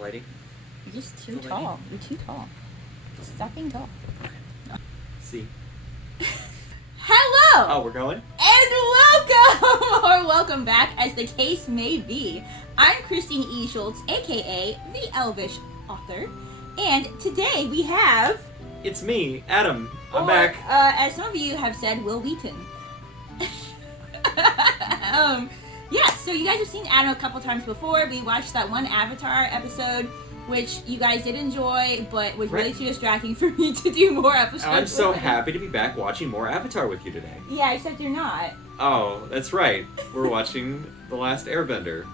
Lighting? You're just too tall. You're too tall. Stop being tall. See. Hello! Oh, we're going? And welcome! Or welcome back, as the case may be. I'm Christine E. Schulze, aka the Elvish author. And today we have... It's me, Adam. I'm back. As some of you have said, Will Wheaton. So you guys have seen Adam a couple times before. We watched that one Avatar episode, which you guys did enjoy, but was really too distracting for me to do more episodes. I'm so happy to be back watching more Avatar with you today. Yeah, except you're not. Oh, that's right. We're watching The Last Airbender.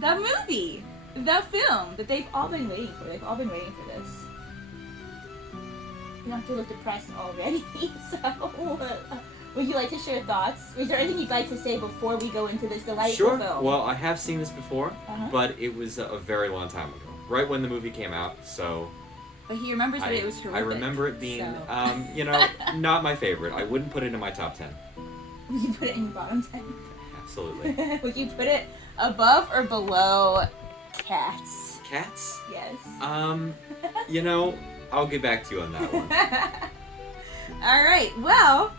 The movie. The film that they've all been waiting for. They've all been waiting for this. You don't have to look depressed already, so... Would you like to share thoughts? Is there anything you'd like to say before we go into this delightful film? Sure. Well, I have seen this before, but it was a very long time ago. Right when the movie came out, so... But he remembers that it was horrific. I remember it being, not my favorite. I wouldn't put it in my top 10. Would you put it in your bottom 10? Absolutely. Would you put it above or below Cats? Cats? Yes. I'll get back to you on that one. Alright, well...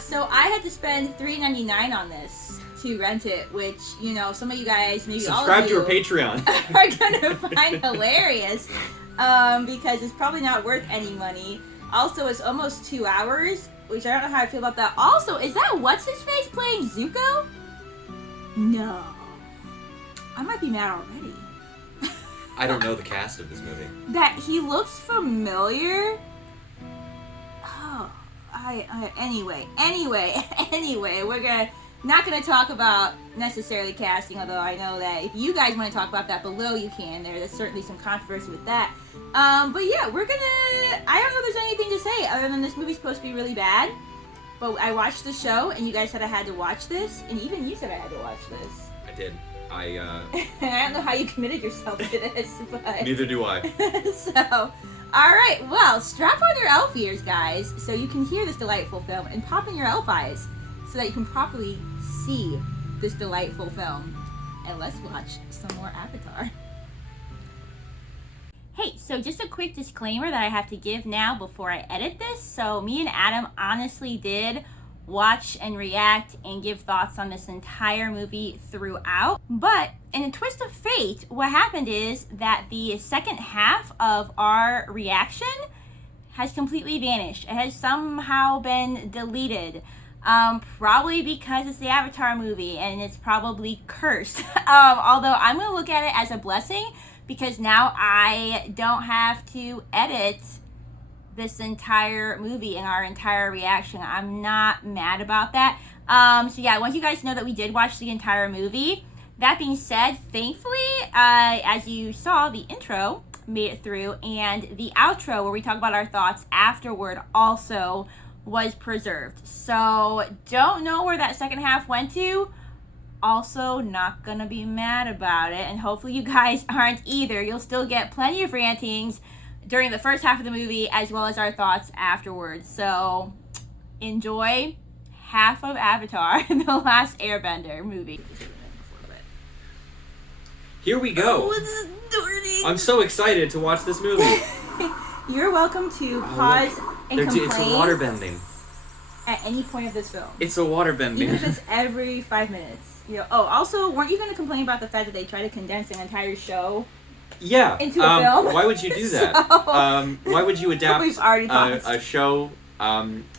so I had to spend $3.99 on this to rent it, which, some of you guys, maybe subscribe all of you... to our Patreon. ...are gonna find hilarious, because it's probably not worth any money. Also, it's almost 2 hours, which I don't know how I feel about that. Also, is that What's-His-Face playing Zuko? No. I might be mad already. I don't know the cast of this movie. That he looks familiar... Anyway, we're not gonna talk about necessarily casting, although I know that if you guys want to talk about that below, you can. There's certainly some controversy with that. But yeah, I don't know if there's anything to say other than this movie's supposed to be really bad. But I watched the show, and you guys said I had to watch this, and even you said I had to watch this. I did. I don't know how you committed yourself to this, but... Neither do I. So... Alright, well, strap on your elf ears, guys, so you can hear this delightful film, and pop in your elf eyes so that you can properly see this delightful film. And let's watch some more Avatar. Hey, so just a quick disclaimer that I have to give now before I edit this. So me and Adam honestly did watch and react and give thoughts on this entire movie throughout. But in a twist of fate, what happened is that the second half of our reaction has completely vanished. It has somehow been deleted. Probably because it's the Avatar movie and it's probably cursed. Although I'm going to look at it as a blessing because now I don't have to edit this entire movie and our entire reaction. I'm not mad about that. So yeah, I want you guys to know that we did watch the entire movie. That being said, thankfully, as you saw, the intro made it through, and the outro, where we talk about our thoughts afterward, also was preserved. So don't know where that second half went to. Also, not gonna be mad about it, and hopefully you guys aren't either. You'll still get plenty of rantings during the first half of the movie, as well as our thoughts afterwards. So enjoy half of Avatar, The Last Airbender movie. Here we go. I'm so excited to watch this movie. You're welcome to pause and complain. It's a water bending. At any point of this film. It's a water bending. Even if it's every 5 minutes. Also, weren't you going to complain about the fact that they try to condense an entire show? Yeah. Into a film? Why would you do that? Why would you adapt a show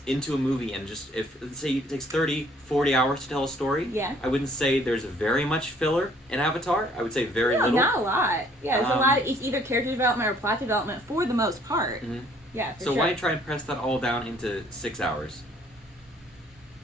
into a movie and just, if let's say it takes 30, 40 hours to tell a story, I wouldn't say there's very much filler in Avatar. I would say very little. Not a lot. Yeah, there's a lot. It's either character development or plot development for the most part. Mm-hmm. Yeah, so why try and press that all down into 6 hours?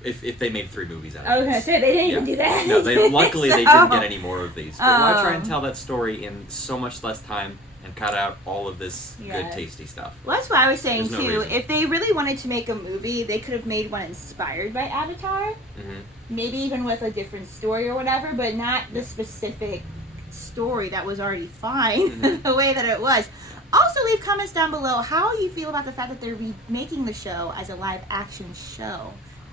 If they made 3 movies out of it. I was going to say, they didn't even do that. No, luckily they didn't get any more of these. But why try and tell that story in so much less time and cut out all of this good, tasty stuff? Well, that's what I was saying, There's no too. reason. If they really wanted to make a movie, they could have made one inspired by Avatar. Mm-hmm. Maybe even with a different story or whatever, but not the specific story that was already fine the way that it was. Also, leave comments down below how you feel about the fact that they're remaking the show as a live-action show.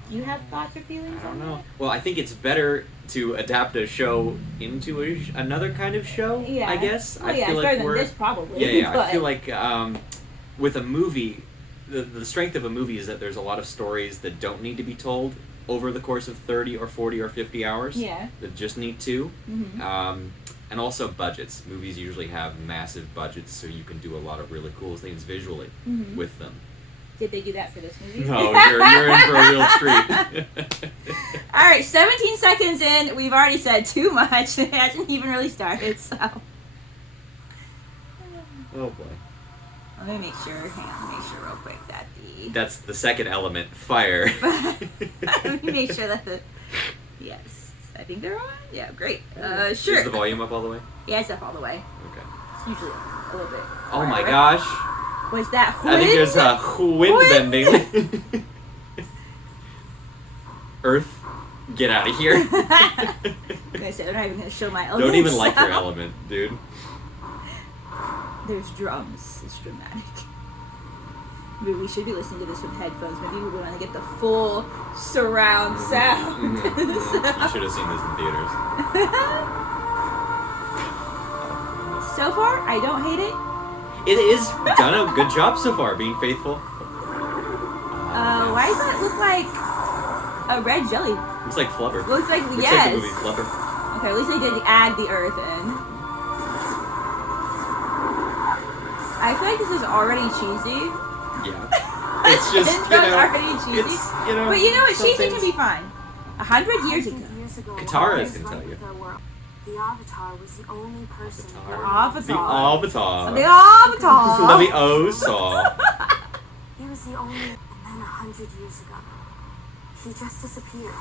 Do you have thoughts or feelings? I don't know. Well, I think it's better to adapt a show into another kind of show. Yeah. I guess. Well, it's better than this probably. Yeah. But I feel like with a movie, the strength of a movie is that there's a lot of stories that don't need to be told over the course of 30 or 40 or 50 hours. Yeah. That just need to. Mm-hmm. And also budgets. Movies usually have massive budgets, so you can do a lot of really cool things visually with them. Did they do that for this movie? No, you're in for a real treat. All right, 17 seconds in. We've already said too much. It hasn't even really started, so. Oh boy. Let me make sure. Hang on, make sure real quick that the. That's the second element, fire. Let me make sure that the. Yes, I think they're on. Yeah, great. Sure. Is the volume up all the way? Yeah, it's up all the way. Okay. It's usually a little bit. Oh my gosh. Was that wind? I think there's a wind bending. Earth, get out of here. I'm gonna say, they're not even gonna show my element. Don't even like your element, dude. There's drums. It's dramatic. Maybe we should be listening to this with headphones. Maybe we want to get the full surround sound. So. You should have seen this in theaters. So far, I don't hate it. It is done a good job so far, being faithful. Why does that look like a red jelly? Looks like Flubber. Looks like Looks yes. like the movie Flubber. Okay, at least they did add the earth in. I feel like this is already cheesy. Yeah. It's just, already cheesy. It's, but you know what? Cheesy can be fine. 100 years ago. Katara can tell you. The Avatar was the only person. The Avatar. The Avatar. The O-Saw. He was the only. And then 100 years ago, he just disappeared.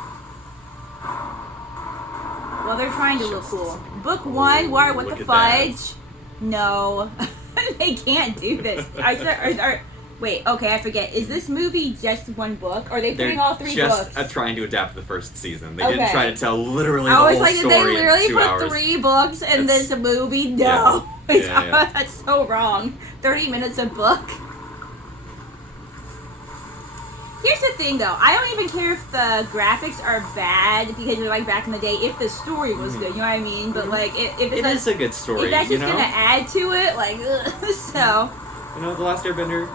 Well, they're trying to look cool. Book 1, War with the Fudge. No. They can't do this. Wait, okay, I forget. Is this movie just one book? Or are they putting all 3 books? They're just trying to adapt the first season. They didn't try to tell literally the whole story in 2 hours. I was like, did they literally put 3 books in this movie? No. Yeah. That's so wrong. 30 minutes a book. Here's the thing, though. I don't even care if the graphics are bad because they're like back in the day. If the story was good, you know what I mean. But like, if it's it is a good story. If that's just gonna add to it, like, so. The Last Airbender,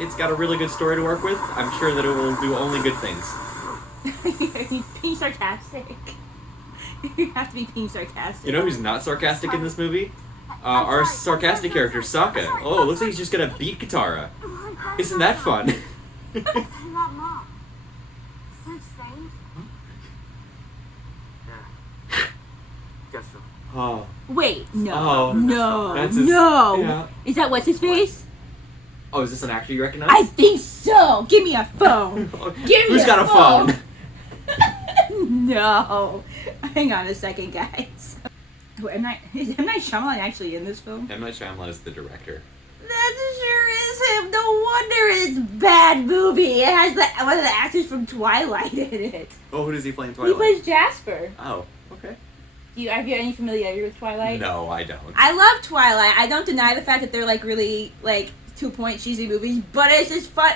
it's got a really good story to work with. I'm sure that it will do only good things. You're being sarcastic. You have to be being sarcastic. You know who's not sarcastic in this movie? Our sarcastic character, Sokka. Oh, it looks like he's just gonna beat Katara. Isn't that fun? Not Mom. Since Spain? Yeah. Guess so. Oh. Wait, no. Oh. No. That's No. Yeah. Is that what's his face? Oh, is this an actor you recognize? I think so. Give me a phone. Give me Who's got a phone? No. Hang on a second, guys. Is M. Night Shyamalan actually in this film? M. Night Shyamalan is the director. That sure is him. No wonder it's a bad movie. It has one of the actors from Twilight in it. Oh, who does he play in Twilight? He plays Jasper. Oh, okay. Have you any familiarity with Twilight? No, I don't. I love Twilight. I don't deny the fact that they're like really like 2-point cheesy movies, but it's just fun.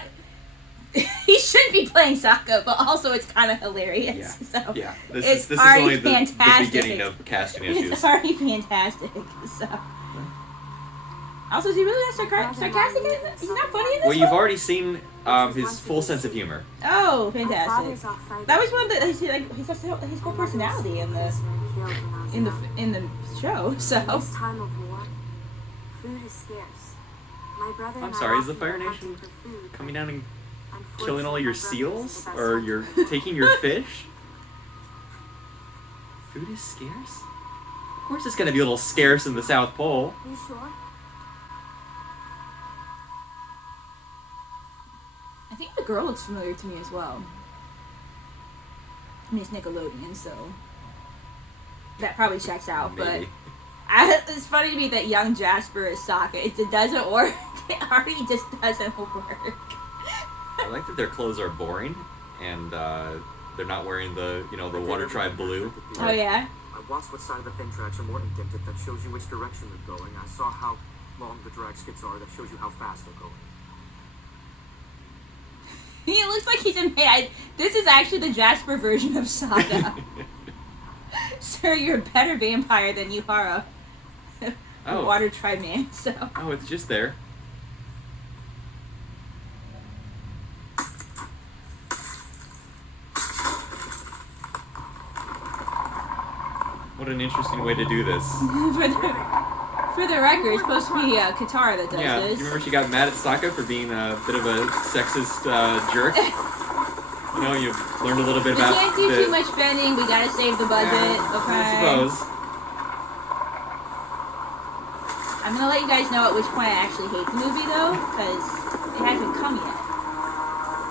He should be playing Sokka, but also it's kind of hilarious. Yeah. So yeah. This is already only the fantastic. beginning of casting issues. It's already fantastic. So. Also, is he really not sarcastic in it? He's not funny in this Well, you've one? already seen his full sense of humor. Oh, fantastic! That was one of the his whole personality in the show. So. This time of war, food is scarce. My brother and I'm I sorry, is the often Fire go hunting Nation for food. coming down and Unfortunately, killing all your my brother seals? is the best Or hunter. you're taking your fish? Food is scarce? Of course it's gonna be a little scarce in the South Pole. You sure? I think the girl looks familiar to me as well. I mean, it's Nickelodeon, so that probably checks out. Maybe. But it's funny to me that young Jasper is Sokka. It doesn't work. It already just doesn't work. I like that their clothes are boring, and they're not wearing the Water Tribe blue. Oh yeah. I watched what side of the fin tracks are more indented. That shows you which direction they're going. I saw how long the drag skids are. That shows you how fast they're going. He looks like he's in pain. This is actually the Jasper version of Saga. Sir, you're a better vampire than you are a water tribe man, so. Oh, it's just there. What an interesting way to do this. For the record, it's supposed to be Katara that does this. Yeah, do you remember she got mad at Sokka for being a bit of a sexist jerk? You know, you've learned a little bit about... We can't do too much bending, we gotta save the budget, okay? I suppose. I'm gonna let you guys know at which point I actually hate the movie, though, because it hasn't come yet.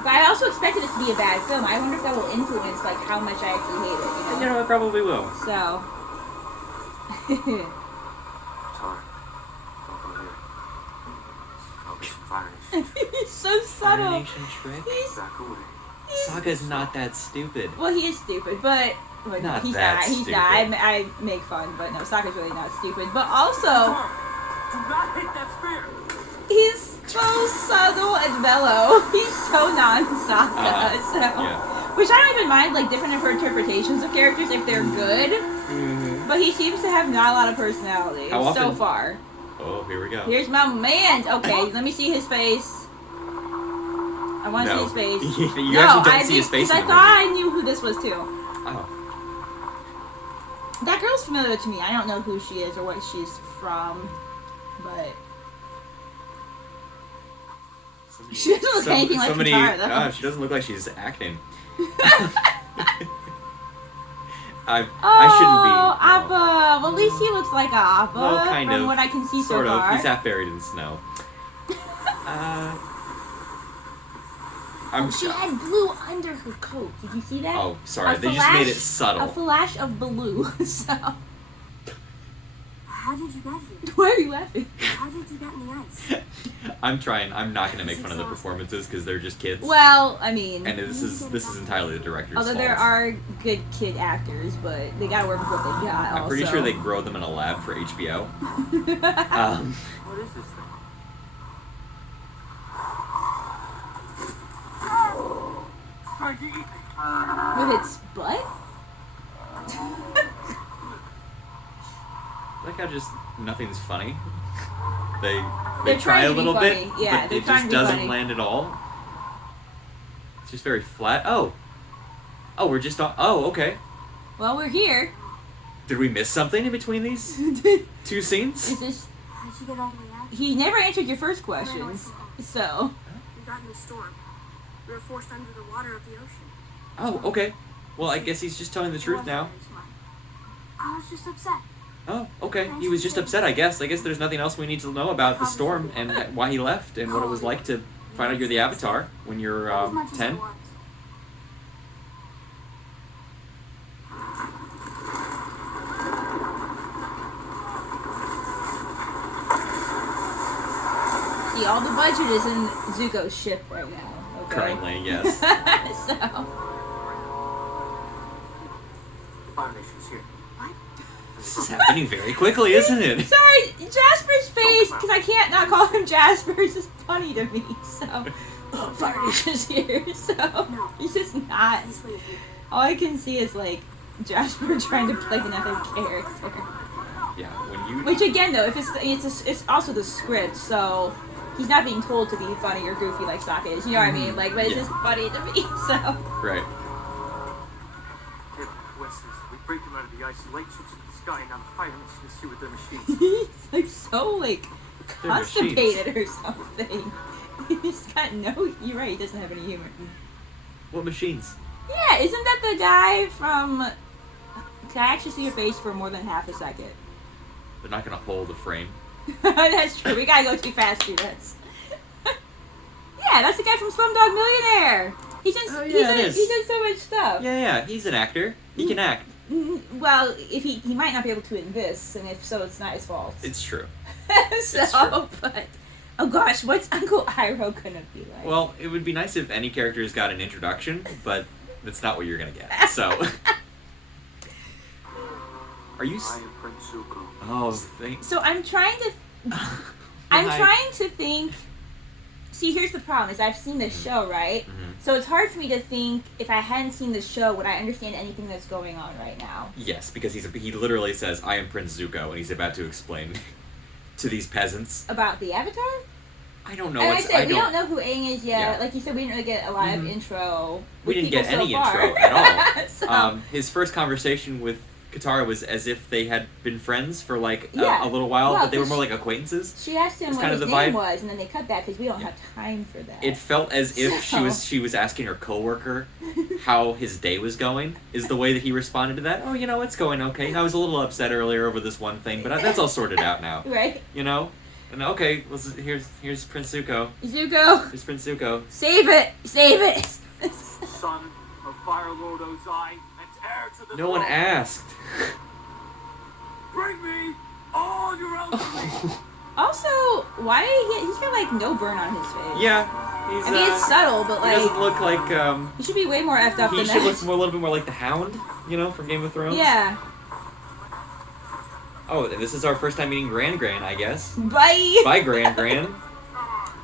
But I also expected it to be a bad film. I wonder if that will influence, like, how much I actually hate it, you know? You know, it probably will. So... He's so subtle. Fire Nation trick? Sokka's not that stupid. Well, he is stupid, but... Well, not he's that not. He's stupid. not. I make fun, but no, Sokka's really not stupid. But also... Do not hit that spear! He's so subtle and mellow. He's so non-Sokka. Which I don't even mind, like, different interpretations of characters if they're good. Mm-hmm. But he seems to have not a lot of personality so far. Oh, here we go. Here's my man. Okay, let me see his face. I want to see his face. You actually don't see his face in the I thought I knew who this was too. Oh. That girl's familiar to me. I don't know who she is or what she's from, but she doesn't look anything like Katara, though. She doesn't look like she's acting. I shouldn't be. No. Appa. Well, at least he looks like Appa. Well, kind from of. what I can see sort so far. of. He's half buried in snow. She had blue under her coat. Did you see that? Oh, sorry. They just made it subtle. A flash of blue. So. How did you get here? Why are you laughing? How did you get in the ice? I'm trying. I'm not going to make fun of the performances because they're just kids. Well, I mean... And this is entirely the director's fault. There are good kid actors, but they got to work with what they got. I'm pretty sure they grow them in a lab for HBO. What is this thing? Trying to eat me. With its butt? Like how just nothing's funny. They They're try a little bit, yeah, but it just doesn't land at all. It's just very flat. Oh, we're just on. Oh, okay. Well, we're here. Did we miss something in between these two scenes? How'd you get all the way out? He never answered your first question, so. We got in a storm. We were forced under the water of the ocean. Oh, okay. Well, I guess he's just telling the truth now. I was just upset. Oh, okay. He was just upset, I guess. I guess there's nothing else we need to know about the storm and why he left and what it was like to find out you're the Avatar when you're 10. See, all the budget is in Zuko's ship right now. Okay? Currently, yes. So. Fire Nation's here. What? This is happening very quickly, isn't it? Sorry, Jasper's face, because I can't not call him Jasper, is just funny to me, so. Fire Nation's here, so. He's just not. All I can see is, like, Jasper trying to play another character. Yeah, when you... Which, again, though, if it's also the script, so. He's not being told to be funny or goofy like Sokka is, you know what I mean? Like, but it's just funny to me, so. Right. We break them out of the ice, light ships in the sky, and now the Fire Nation is here with their machines. He's like so like constipated or something. He's got no. You're right. He doesn't have any humor. What machines? Yeah, isn't that the guy from? Can I actually see your face for more than half a second? They're not gonna hold a frame. That's true. We gotta go too fast through this. Yeah, that's the guy from Slumdog Millionaire. He's in so much stuff. Yeah. He's an actor. He can act. Well, if he might not be able to in this, and if so, it's not his fault. It's true. But oh gosh, what's Uncle Iroh gonna be like? Well, it would be nice if any characters got an introduction, but that's not what you're gonna get. So. Are you? I am Prince Zuko. Oh, thanks. So I'm trying to. I'm trying to think. See, here's the problem: is I've seen this show, right? So it's hard for me to think if I hadn't seen the show, would I understand anything that's going on right now? Yes, because he literally says, "I am Prince Zuko," and he's about to explain to these peasants about the Avatar. I don't know. And we don't know who Aang is yet. Yeah. Like you said, we didn't really get a lot of intro. We didn't get any intro at all. So. His first conversation with Katara was as if they had been friends for like a little while, but they were more like acquaintances. She asked him what his name was, and then they cut that because we don't have time for that. It felt as if she was asking her coworker how his day was going. Is the way that he responded to that? Oh, you know, it's going okay. I was a little upset earlier over this one thing, but that's all sorted out now. Right. You know. And okay, here's Prince Zuko. Here's Prince Zuko. Save it! Son of Fire Lord Ozai and heir to the No one asked. Bring me all your elders. Also, why he's got like no burn on his face? Yeah, I mean it's subtle, but like he doesn't look like he should be way more effed up than that. He should look a little bit more like the Hound, you know, from Game of Thrones. Yeah. Oh, this is our first time meeting Gran, I guess. Bye, Gran.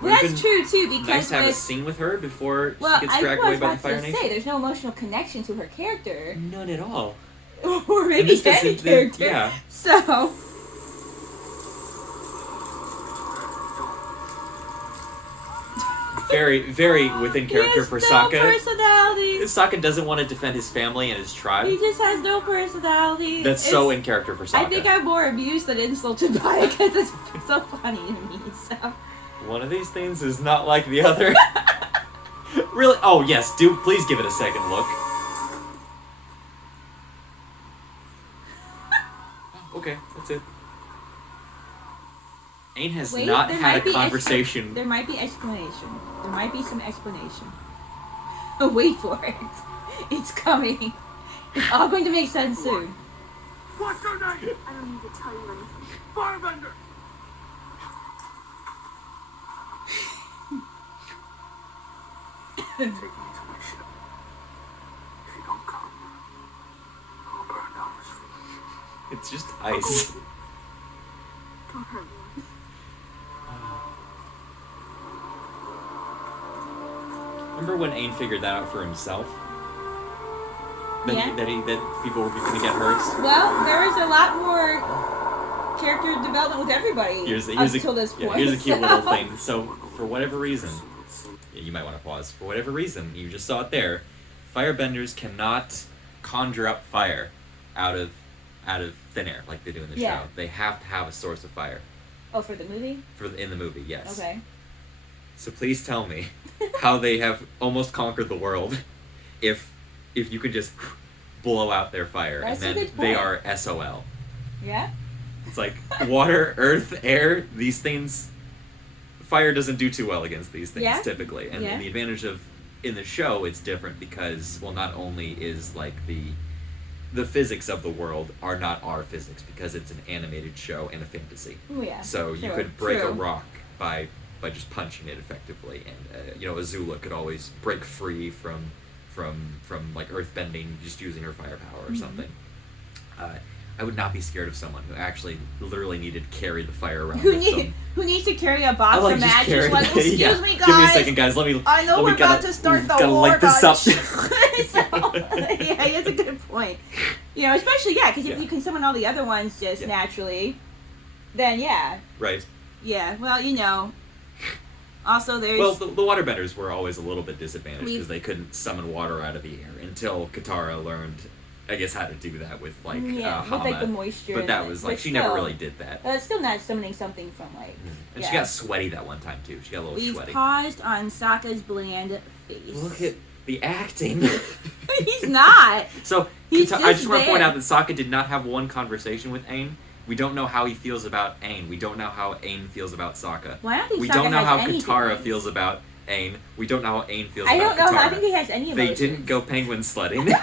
Well, that's true too, because nice to have a scene with her before she gets dragged away by the Fire Nation. There's no emotional connection to her character. None at all. Or maybe any character. Yeah. So. Very, very within character for Sokka. No personality. Sokka doesn't want to defend his family and his tribe. He just has no personality. That's so in character for Sokka. I think I'm more amused than insulted by it because it's so funny to me. So. One of these things is not like the other. Really? Oh yes, please give it a second look. Okay, that's it. Aang has not had a conversation. There might be explanation. There might be some explanation. Oh, wait for it. It's coming. It's all going to make sense soon. What's your name? I don't need to tell you anything. Airbender. Take me to my ship. If you don't come, I'll burn down this fort. It's just ice. Don't hurt me. Remember when Aang figured that out for himself? That people were going to get hurt? Well, there is a lot more character development with everybody until this point. Here's a cute little thing. So, for whatever reason, you might want to pause. For whatever reason, you just saw it there, firebenders cannot conjure up fire out of thin air like they do in the show. They have to have a source of fire. Oh, for the movie? In the movie, yes. Okay. So please tell me how they have almost conquered the world if you could just blow out their fire. That's and then they are SOL. Yeah? It's like water, earth, air, these things, fire doesn't do too well against these things typically. And the advantage of, in the show, it's different because, well, not only is like the physics of the world are not our physics because it's an animated show and a fantasy. Oh, yeah. So you could break a rock by just punching it effectively, and Azula could always break free from like earthbending just using her firepower or something. I would not be scared of someone who actually literally needed to carry the fire around. Who needs to carry a box of matches? Like, excuse me, guys. Give me a second, guys. I know we're about to start the war. Light this up. So, yeah, that's a good point. Especially because if you can summon all the other ones just naturally, then Right. Yeah. Well, Also, there's... Well, the waterbenders were always a little bit disadvantaged because they couldn't summon water out of the air until Katara learned, I guess, how to do that with, like, Hama. With, like, the moisture. But that was, like, she never really did that. It's still not summoning something from, like... And she got sweaty that one time, too. She got a little sweaty. We've paused on Sokka's bland face. Look at the acting. He's not. So, I just want to point out that Sokka did not have one conversation with Aang. We don't know how he feels about Aang. We don't know how Aang feels about Sokka. Well, I don't think we Sokka don't know how has Katara feels about Aang. We don't know how Aang feels about Katara. I don't know. I think he has any emotions. They didn't go penguin sledding.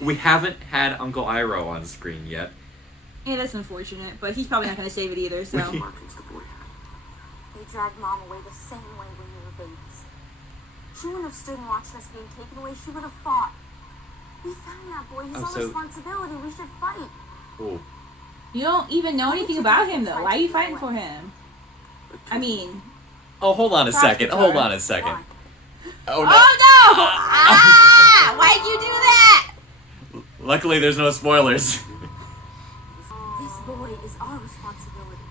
We haven't had Uncle Iroh on screen yet. Yeah, that's unfortunate, but he's probably not going to save it either, so... They dragged Mom away the same way when we were babies. She wouldn't have stood and watched us being taken away. She would have fought. We found that boy. He's our responsibility. We should fight. Ooh. You don't even know anything about him, though. Why are you fighting for him? I mean... Oh, hold on a second. Hold on a second. Oh, no. Oh, no! Ah! Why'd you do that? Luckily, there's no spoilers. This boy is our responsibility.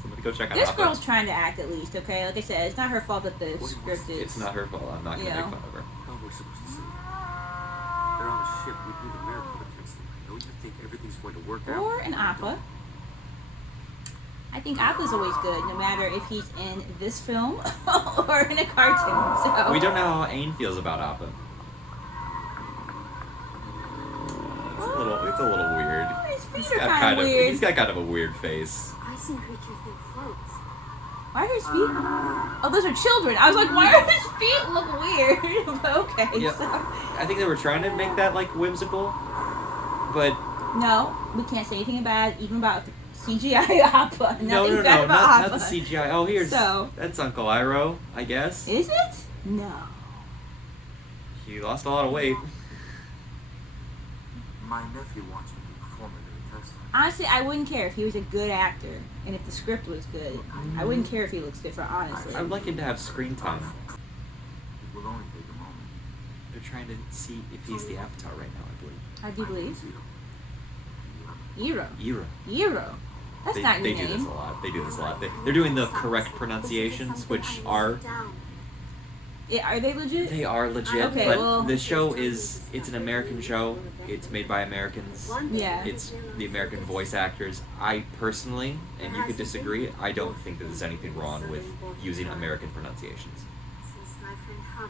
Somebody go check out This Appa. girl's trying to act at least, okay? Like I said, it's not her fault that the script is... It's not her fault. I'm not going to make fun of her. How are we supposed to see? They're on a ship. We need a miracle against them. I know you think everything's going to work out. Or an Appa. I think Appa's always good, no matter if he's in this film or in a cartoon. So We don't know how Aang feels about Appa. It's a little weird. His feet are kind of weird. He's got kind of a weird face. I see creatures that floats. Why are his feet? Oh, those are children. I was like, why are his feet look weird? But okay. Yeah, So. I think they were trying to make that like whimsical, but No, we can't say anything bad, even about CGI Appa. no, bad about not Appa. the CGI. Oh, that's Uncle Iroh, I guess. Is it? No. He lost a lot of weight. My nephew wants me to perform it at a test. Honestly, I wouldn't care if he was a good actor and if the script was good. I wouldn't care if he looks different, honestly. I would like him to have screen time. It will only take a moment. They're trying to see if he's the Avatar right now, I believe. I do believe. Zero. Eero. Eero. Eero. That's They, not your they name. do this a lot. They do this a lot. They're doing the correct pronunciations, which are Yeah, are they legit? they are legit. Okay, but well- the show it's an American show. It's made by Americans. Yeah. It's the American voice actors. I personally, and you could disagree, I don't think that there's anything wrong with using American pronunciations. Since my friend Hannah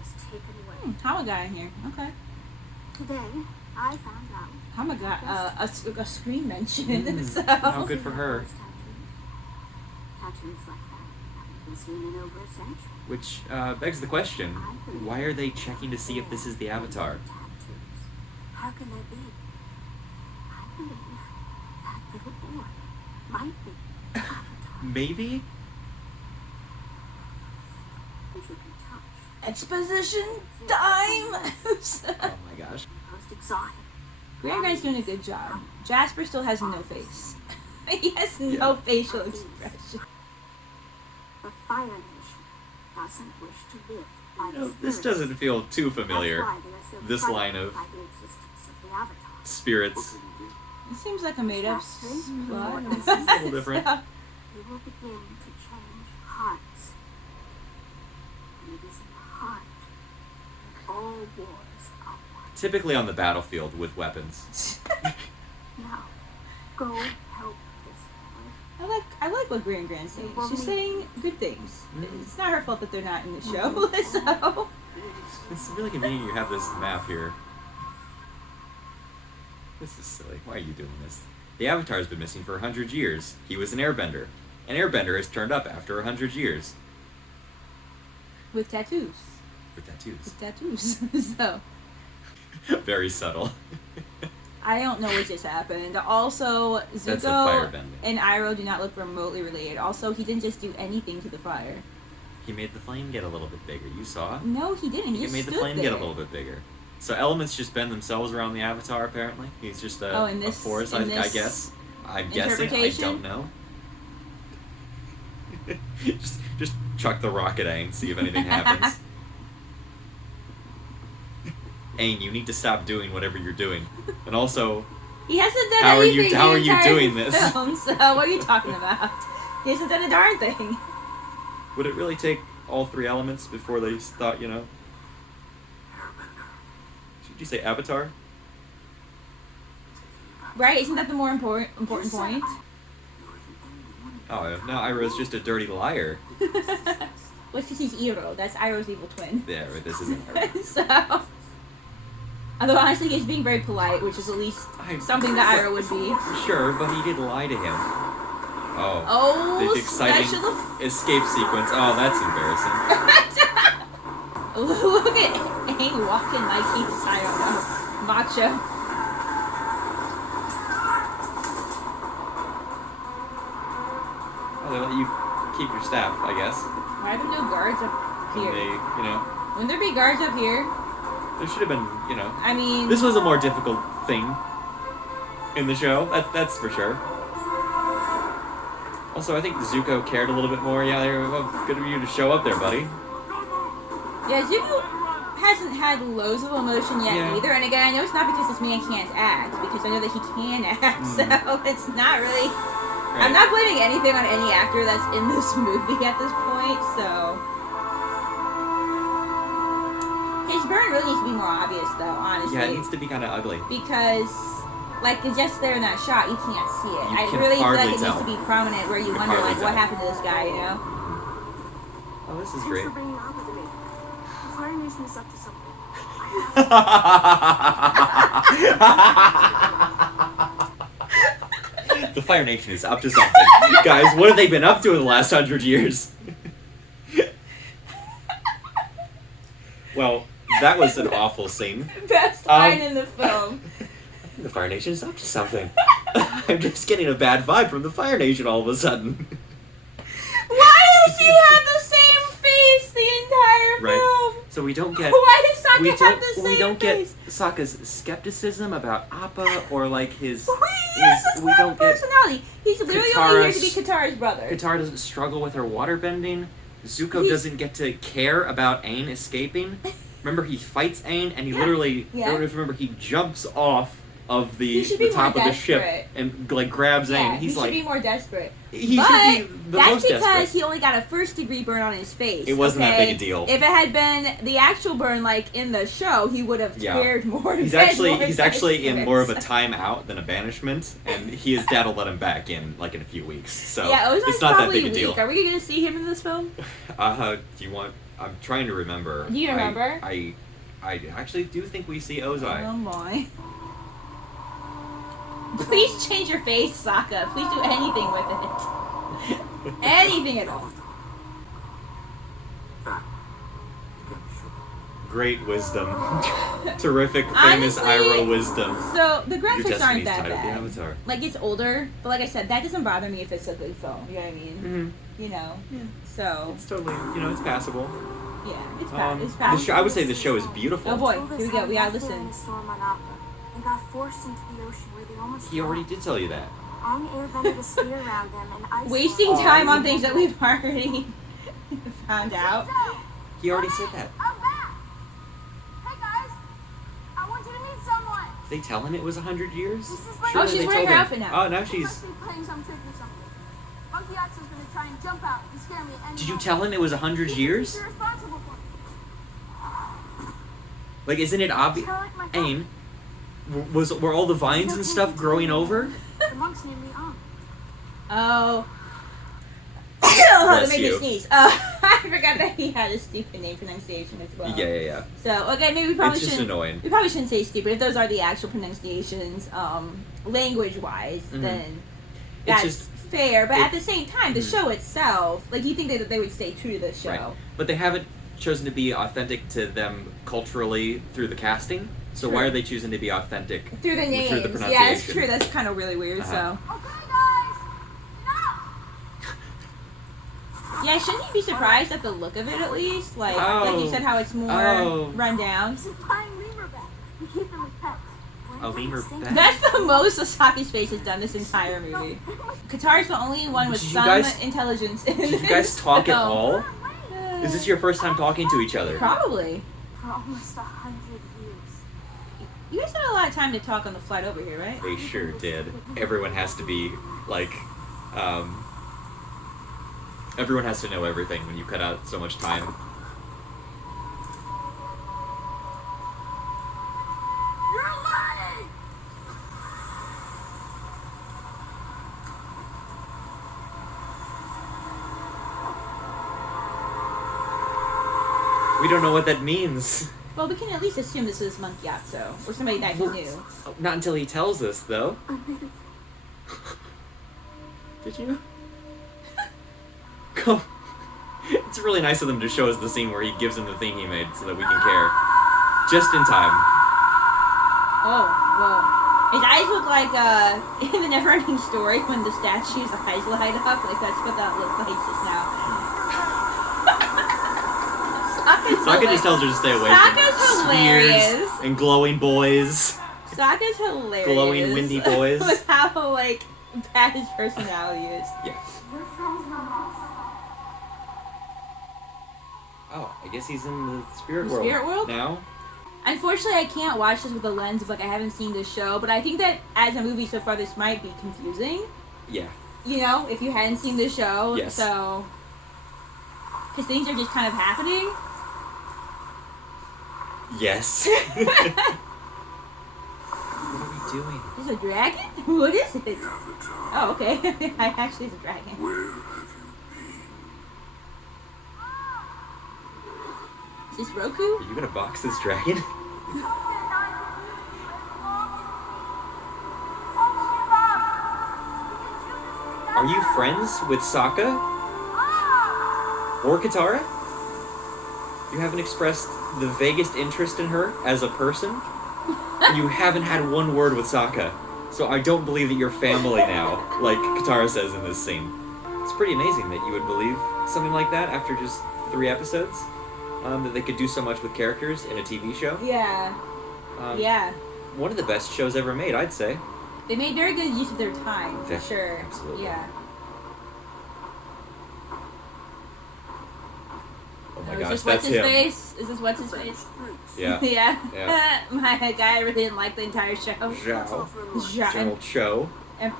was taken away. Hama got in here. Okay. Today, I found out. Hama got a screen mention. So. How good for her. Tattoos like that haven't been seen in over a century. Which begs the question, why are they checking to see if this is the Avatar? Tattoos. How can that be? I believe that little boy might be the Avatar. Maybe? If you can touch. Exposition time! Oh my gosh. Most exotic. Grand Guy's doing a good job. Jasper still has no face. He has no facial expression. The Fire Nation doesn't wish to live by the This spirits. doesn't feel too familiar. That's why they are so This frightened line of by the existence of the Avatar. spirits. It seems like a made-up plot. It's a little different. We will begin to change hearts. And it is in the heart that all wars are won. Typically on the battlefield with weapons. Now, go help this boy. I like what Grand saying. She's saying good things. It's not her fault that they're not in the show. So It's really convenient you have this map here. This is silly. Why are you doing this? The Avatar's been missing for 100 years. He was an Airbender. An Airbender has turned up after 100 years. with tattoos. With tattoos. With tattoos. So Very subtle. I don't know what just happened. Also, That's a Zuko firebender. and Iroh do not look remotely related. Also, he didn't just do anything to the fire. He made the flame get a little bit bigger. You saw? No, he didn't. He He just made the stood flame there. get a little bit bigger. So elements just bend themselves around the Avatar, apparently. He's just a, in this- a force, in I this guess. I'm guessing. I interpretation? don't know. just chuck the rocket at Aang, see if anything happens. Aang, you need to stop doing whatever you're doing. And also, He hasn't done How are you- anything how the are you entire doing this? film, so what are you talking about? He hasn't done a darn thing. would it really take all three elements before they thought, you know? Should you say Avatar? Right? Isn't that the more important point? Oh, no, Iroh's just a dirty liar. Well, because he's Iroh. That's Iroh's evil twin. Yeah, but this isn't Iroh. So, although honestly, he's being very polite, which is at least something that Iroh would be. Sure, but he did lie to him. Oh. Oh, The exciting special. escape sequence. Oh, that's embarrassing. Look at Aang walking like he's, I don't know, macho. Oh, they let you keep your staff, I guess. Why are there no guards up And here? they, you know, Wouldn't there be guards up here? there should have been, you know. I mean, This was a more difficult thing in the show. That's for sure. Also, I think Zuko cared a little bit more. Yeah, good of you to show up there, buddy. Yeah, Zuko hasn't had loads of emotion yet either. And again, I know it's not because this man can't act, because I know that he can act, so it's not really... Right. I'm not blaming anything on any actor that's in this movie at this point, so... His burn really needs to be more obvious, though, honestly. Yeah, it needs to be kind of ugly. Because, like, just there in that shot, you can't see it. I really feel like it needs to be prominent where you wonder, like, what happened to this guy, you know? Oh, this is great. Thanks for bringing it up with me. The Fire Nation is up to something. The Fire Nation is up to something. Guys, what have they been up to in the last 100 years? Well, that was an awful scene. Best line in the film. The Fire Nation is up to something. I'm just getting a bad vibe from the Fire Nation all of a sudden. Why does he have the same face the entire film? So we don't get... Why does Sokka have the same We don't face? get Sokka's skepticism about Appa or like his... We don't get personality. He's literally only here to be Katara's brother. Katara doesn't struggle with her waterbending. Zuko doesn't get to care about Aang escaping. Remember, he fights Aang, and he literally, I don't know if you remember, he jumps off of the top of the ship and like grabs Aang. He's like, should be more desperate. He should be the most desperate. That's because he only got a first-degree burn on his face. It wasn't that big a deal. If it had been the actual burn, like in the show, he would have cared more. He's actually in more of a timeout than a banishment, and his dad will let him back in like in a few weeks. So it's not that big a deal. Are we going to see him in this film? Do you want? I'm trying to remember. Do you remember? I actually do think we see Ozai. Oh boy. Please change your face, Sokka. Please do anything with it. Anything at all. Great wisdom. Terrific, famous Iroh wisdom. So, the graphics aren't that bad. The Avatar. Like, it's older, but like I said, that doesn't bother me if it's a good film. You know what I mean? Mm-hmm. You know? Yeah. So... It's totally, it's passable. Yeah, it's passable. I would say the show is beautiful. Oh boy, here we go. We gotta listen. And got forced into the ocean where they almost He already did tell you that. Aang airbended a sphere around them and I wasting time on things that we've already found out. He already said that. I'm back. Hey guys, I want you to meet someone. Did they tell him it was 100 years? Oh, she's wearing her outfit now. Oh, now she's... Must be playing some trick or something. Monkey Axel's gonna try and jump out and scare me. Did you tell him it was 100 years? You're responsible for it. Like, isn't it obvious? Aang, were all the vines and stuff growing over? The monks named me Aang. Oh. That made me sneeze. I forgot that he had a stupid name pronunciation as well. Yeah. So, okay, maybe we probably it's just shouldn't... annoying. We probably shouldn't say stupid. If those are the actual pronunciations, language-wise, then that's just fair. But at the same time, the show itself, like, you think that they would stay true to the show. Right. But they haven't chosen to be authentic to them culturally through the casting. So why are they choosing to be authentic through the names? Through the pronunciation? Yeah, that's true. That's kind of really weird. So. Okay, guys. No. Yeah, shouldn't you be surprised at the look of it at least? Like you said, how it's more run down. He's buying lemur back. We keep them as pets. A lemur back. That's the most Asaki's face has done this entire movie. Katara's the only one with intelligence. Did you guys talk at all? Is this your first time talking to each other? Probably. For almost 100 years. You guys had a lot of time to talk on the flight over here, right? They sure did. Everyone has to be, like, everyone has to know everything when you cut out so much time. You're lying! We don't know what that means. Well, we can at least assume this is Monkey Atso, or somebody that he knew. Not until he tells us, though. Did you? Come. It's really nice of them to show us the scene where he gives him the thing he made so that we can care. Just in time. Oh, whoa. His eyes look like, in the Neverending Story when the statue's eyes light up. Like, that's what that looks like just now. Sokka just tells her to stay away from hilarious. And glowing boys. Sokka's hilarious. Glowing windy boys. With how, like, bad his personality is. Yeah. You're I guess he's in the spirit world now. Unfortunately, I can't watch this with the lens of, like, I haven't seen this show, but I think that as a movie so far, this might be confusing. Yeah. You know, if you hadn't seen this show. Yes. So... because things are just kind of happening. Yes. What are we doing? Is it a dragon? What is it? Oh, okay. Actually, it's a dragon. Where have you been? Is this Roku? Are you gonna box this dragon? Are you friends with Sokka? Or Katara? You haven't expressed the vaguest interest in her as a person? You haven't had one word with Sokka. So I don't believe that you're family now, like Katara says in this scene. It's pretty amazing that you would believe something like that after just 3 episodes. That they could do so much with characters in a TV show. Yeah. Yeah. One of the best shows ever made, I'd say. They made very good use of their time, for sure. Absolutely. Yeah. Oh my gosh, that's him. Face? Is this what's his face? Yeah. Yeah. Yeah. My guy really didn't like the entire show. Zhao. Zhao. General Cho.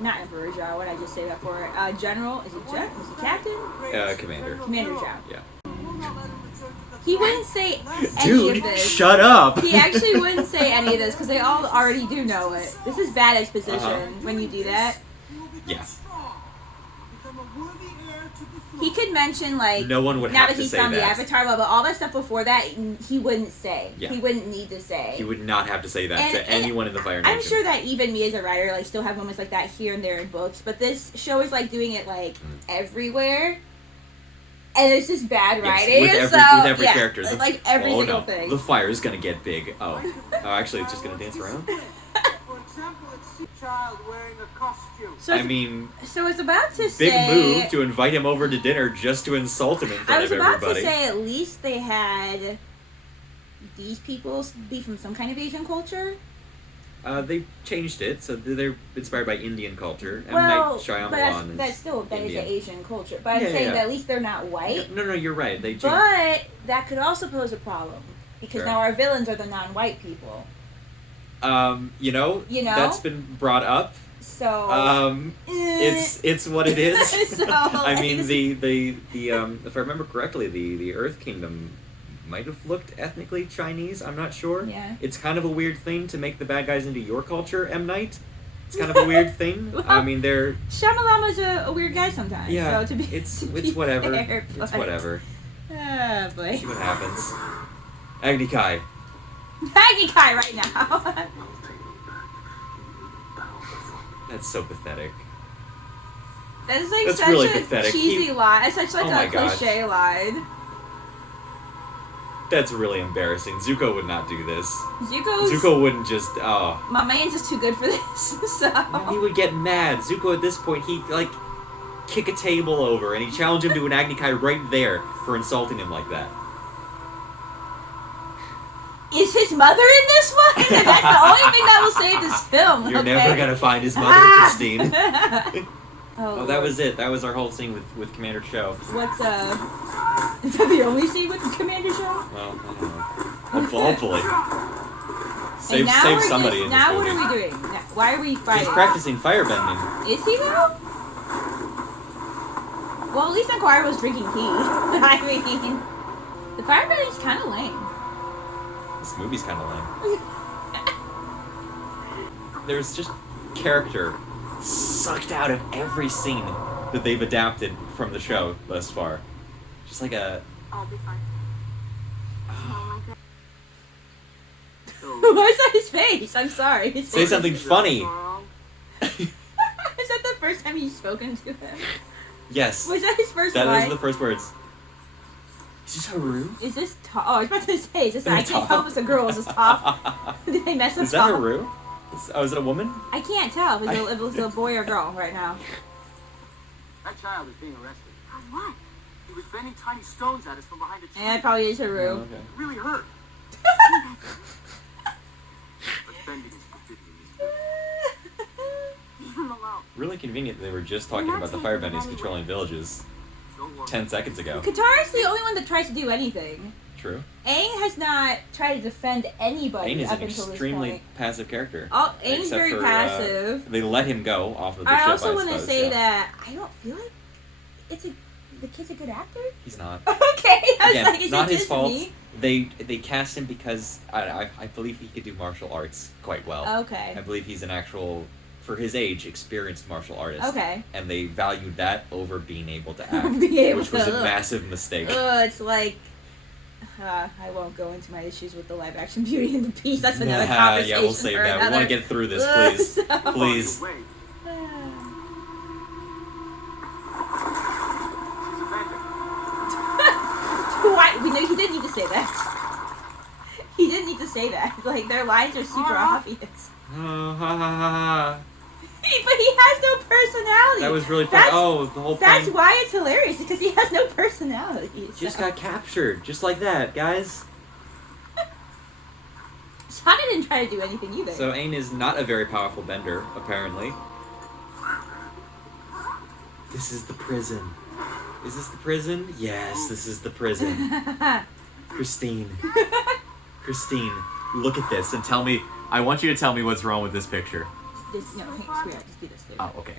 Not Emperor Zhao, what did I just say that for? General, is it Captain? Commander. Commander Zhao. Yeah. He wouldn't say any Dude, of this. shut up! He actually wouldn't say any of this, because they all already do know it. This is bad exposition when you do that. Yeah. He could mention, like, no one would now have that to he's say found that. the Avatar, but all that stuff before that, he wouldn't say. Yeah. He wouldn't need to say. He would not have to say that to anyone in the Fire Nation. I'm sure that even me as a writer, like, still have moments like that here and there in books, but this show is, like, doing it, like, everywhere. And it's just bad writing. With every character. Like every single thing. The fire is gonna get big. Oh, actually, it's just gonna dance around. For example, it's a child wearing a costume. So I was about to say... Big move to invite him over to dinner just to insult him in front of everybody. I was about to say at least they had these people be from some kind of Asian culture. They changed it, so they're inspired by Indian culture. Well, but that's still an Asian culture. But I'm saying that at least they're not white. No, you're right. They changed. But that could also pose a problem because now our villains are the non-white people. You know, that's been brought up. So it's what it is. So, I mean, the if I remember correctly, the Earth Kingdom might have looked ethnically Chinese. I'm not sure. Yeah. It's kind of a weird thing to make the bad guys into your culture, M. Night. It's kind of a weird thing. Well, I mean, they're... Shyamalama's a weird guy sometimes. Yeah, so it's whatever. Fair, it's whatever. Oh, boy. See what happens. Agni Kai. Agni Kai right now. That's so pathetic. That's like That's such really a pathetic. cheesy line. It's such like a cliche line. That's really embarrassing. Zuko would not do this. Zuko wouldn't just, my man's just too good for this, so... No, he would get mad. Zuko, at this point, he'd, like, kick a table over, and he'd challenge him to an Agni Kai right there for insulting him like that. Is his mother in this one? That's the only thing that will save this film. You're never gonna find his mother, Christine. Oh, that was it. That was our whole scene with Commander Cho. What's, is that the only scene with Commander Cho? Well, I don't know. Hopefully. Save somebody in this Now movie. what are we doing? Why are we fighting? He's practicing firebending. Is he though? Well, at least Inquirer was drinking tea. I mean, the firebending's kind of lame. This movie's kind of lame. There's just character sucked out of every scene that they've adapted from the show thus far. Just like a... I'll be fine. What's that his face? I'm sorry. Say something funny. Is that the first time you've spoken to him? Yes. Was that his first line? Those are the first words. Is this Haru? Is this Toph? Oh, I was about to say, is this I can't tell if it's a girl. Is this Toph? Did they mess up Toph? Is that Haru? Is it a woman? I can't tell if it was a boy or girl right now. That child is being arrested. For what? He was vending tiny stones at us from behind a tree. And it probably is Haru. Oh, okay. It really hurt. But bending is forbidden in this village. Leave him alone. Really convenient that they were just talking about the firebendings controlling villages 10 seconds ago. Katara's the only one that tries to do anything. true. Aang has not tried to defend anybody Aang is up an until this extremely point. passive character. Oh, Aang's very passive. They let him go off of the ship, I also want to say yeah. that I don't feel like the kid's a good actor. He's not. Okay, I was Again, like, is not it his just fault. me? They cast him because I believe he could do martial arts quite well. Okay. I believe he's an actual, for his age, experienced martial artist. Okay. And they valued that over being able to act, Being which was a massive mistake. It's like, I won't go into my issues with the live action Beauty and the Beast. That's another conversation. Yeah, we'll save that. We want to get through this, please. Please. Why? We know he didn't need to say that. He didn't need to say that. Like, their lines are super obvious. But he has no personality. That was really funny. The whole thing. That's why it's hilarious, because he has no personality. He just got captured, just like that, guys. Sokka didn't try to do anything either. So Aang is not a very powerful bender, apparently. This is the prison. Is this the prison? Yes, this is the prison. Christine. Christine, look at this and tell me. I want you to tell me what's wrong with this picture. Just do this. Oh, okay.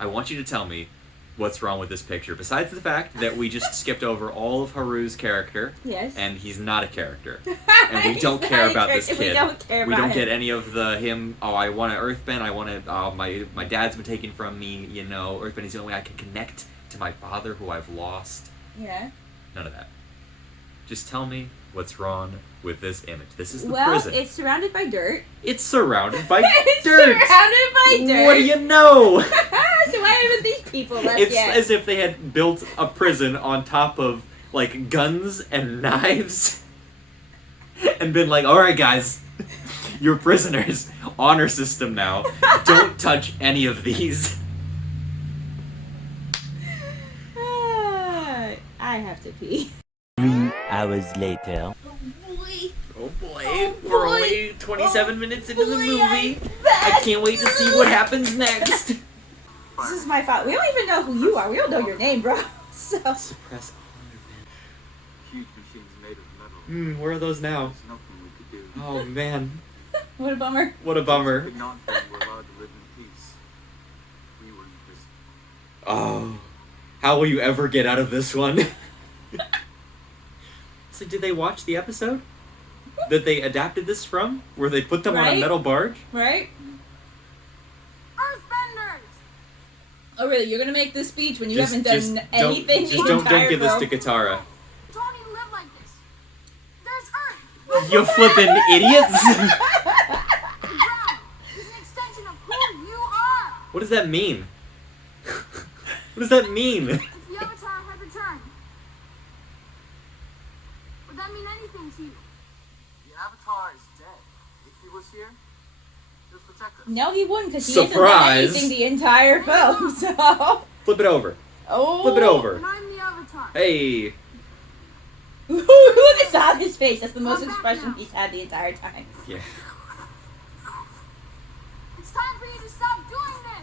I want you to tell me what's wrong with this picture. Besides the fact that we just skipped over all of Haru's character. Yes. And he's not a character. And we don't care about this kid. We don't care about him. Get any of him, I want to earthbend, I want to, my dad's been taken from me, earthbend is the only way I can connect to my father who I've lost. Yeah. None of that. Just tell me what's wrong with this image. This is the prison. Well, it's surrounded by dirt. It's surrounded by it's dirt. Surrounded by dirt. What do you know? So why haven't these people left It's yet? as if they had built a prison on top of, like, guns and knives. And been like, alright guys, you're prisoners. Honor system now. Don't touch any of these. I have to pee. 3 hours later. Oh boy. We're only 27 minutes into the movie. I can't wait to see what happens next. This is my fault. We don't even know who you are. We don't know your name, bro. So suppress huge machines made of metal. Where are those now? There's nothing we could do. Oh man. What a bummer. What a bummer. But not that we're allowed to live in peace. We were in prison. Oh. How will you ever get out of this one? So did they watch the episode that they adapted this from? Where they put them on a metal barge? Right? Earthbenders! Oh really? You're gonna make this speech when you haven't done anything? Don't give this to Katara. Don't even live like this. There's Earth. You flippin' idiots! The ground is an extension of who you are. What does that mean? What does that mean? If the Avatar had returned, would that mean anything to you? The Avatar is dead. If he was here, he would protect us. No, he wouldn't, because he Surprise. hasn't done anything the entire film, so... Flip it over. Oh. Flip it over. And I'm the Avatar. Hey. Look at his face. That's the most expression he's had the entire time. Yeah. It's time for you to stop doing this.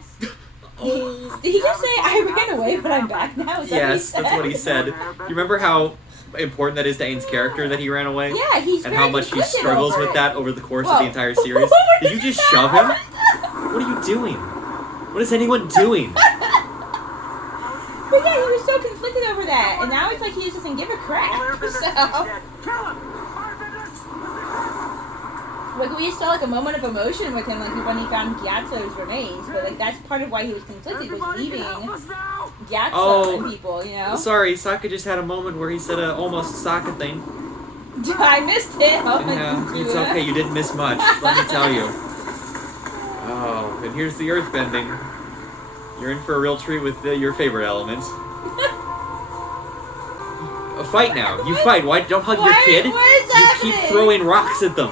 Did he just say, I ran away, but I'm back now? Is that Yes, what he that's what he said. You remember how important that is to Aang's character that he ran away? Yeah, he's And very how much he conflicted struggles over with it. that over the course of the entire Whoa. series. What Did you just shove him? What are you doing? What is anyone doing? But yeah, he was so conflicted over that, and now it's like he just doesn't give a crap. So, like we saw like a moment of emotion with him, like when he found Gyatso's remains. But like that's part of why he was conflicted, was leaving Gyatso and people, you know. Sorry, Sokka just had a moment where he said a almost Sokka thing. I missed it. Oh, Yeah, it's okay. You didn't miss much. Let me tell you. Oh, and here's the earthbending. You're in for a real treat with your favorite element. A fight now. You fight. Why don't hug your kid? What is You happening? keep throwing rocks at them.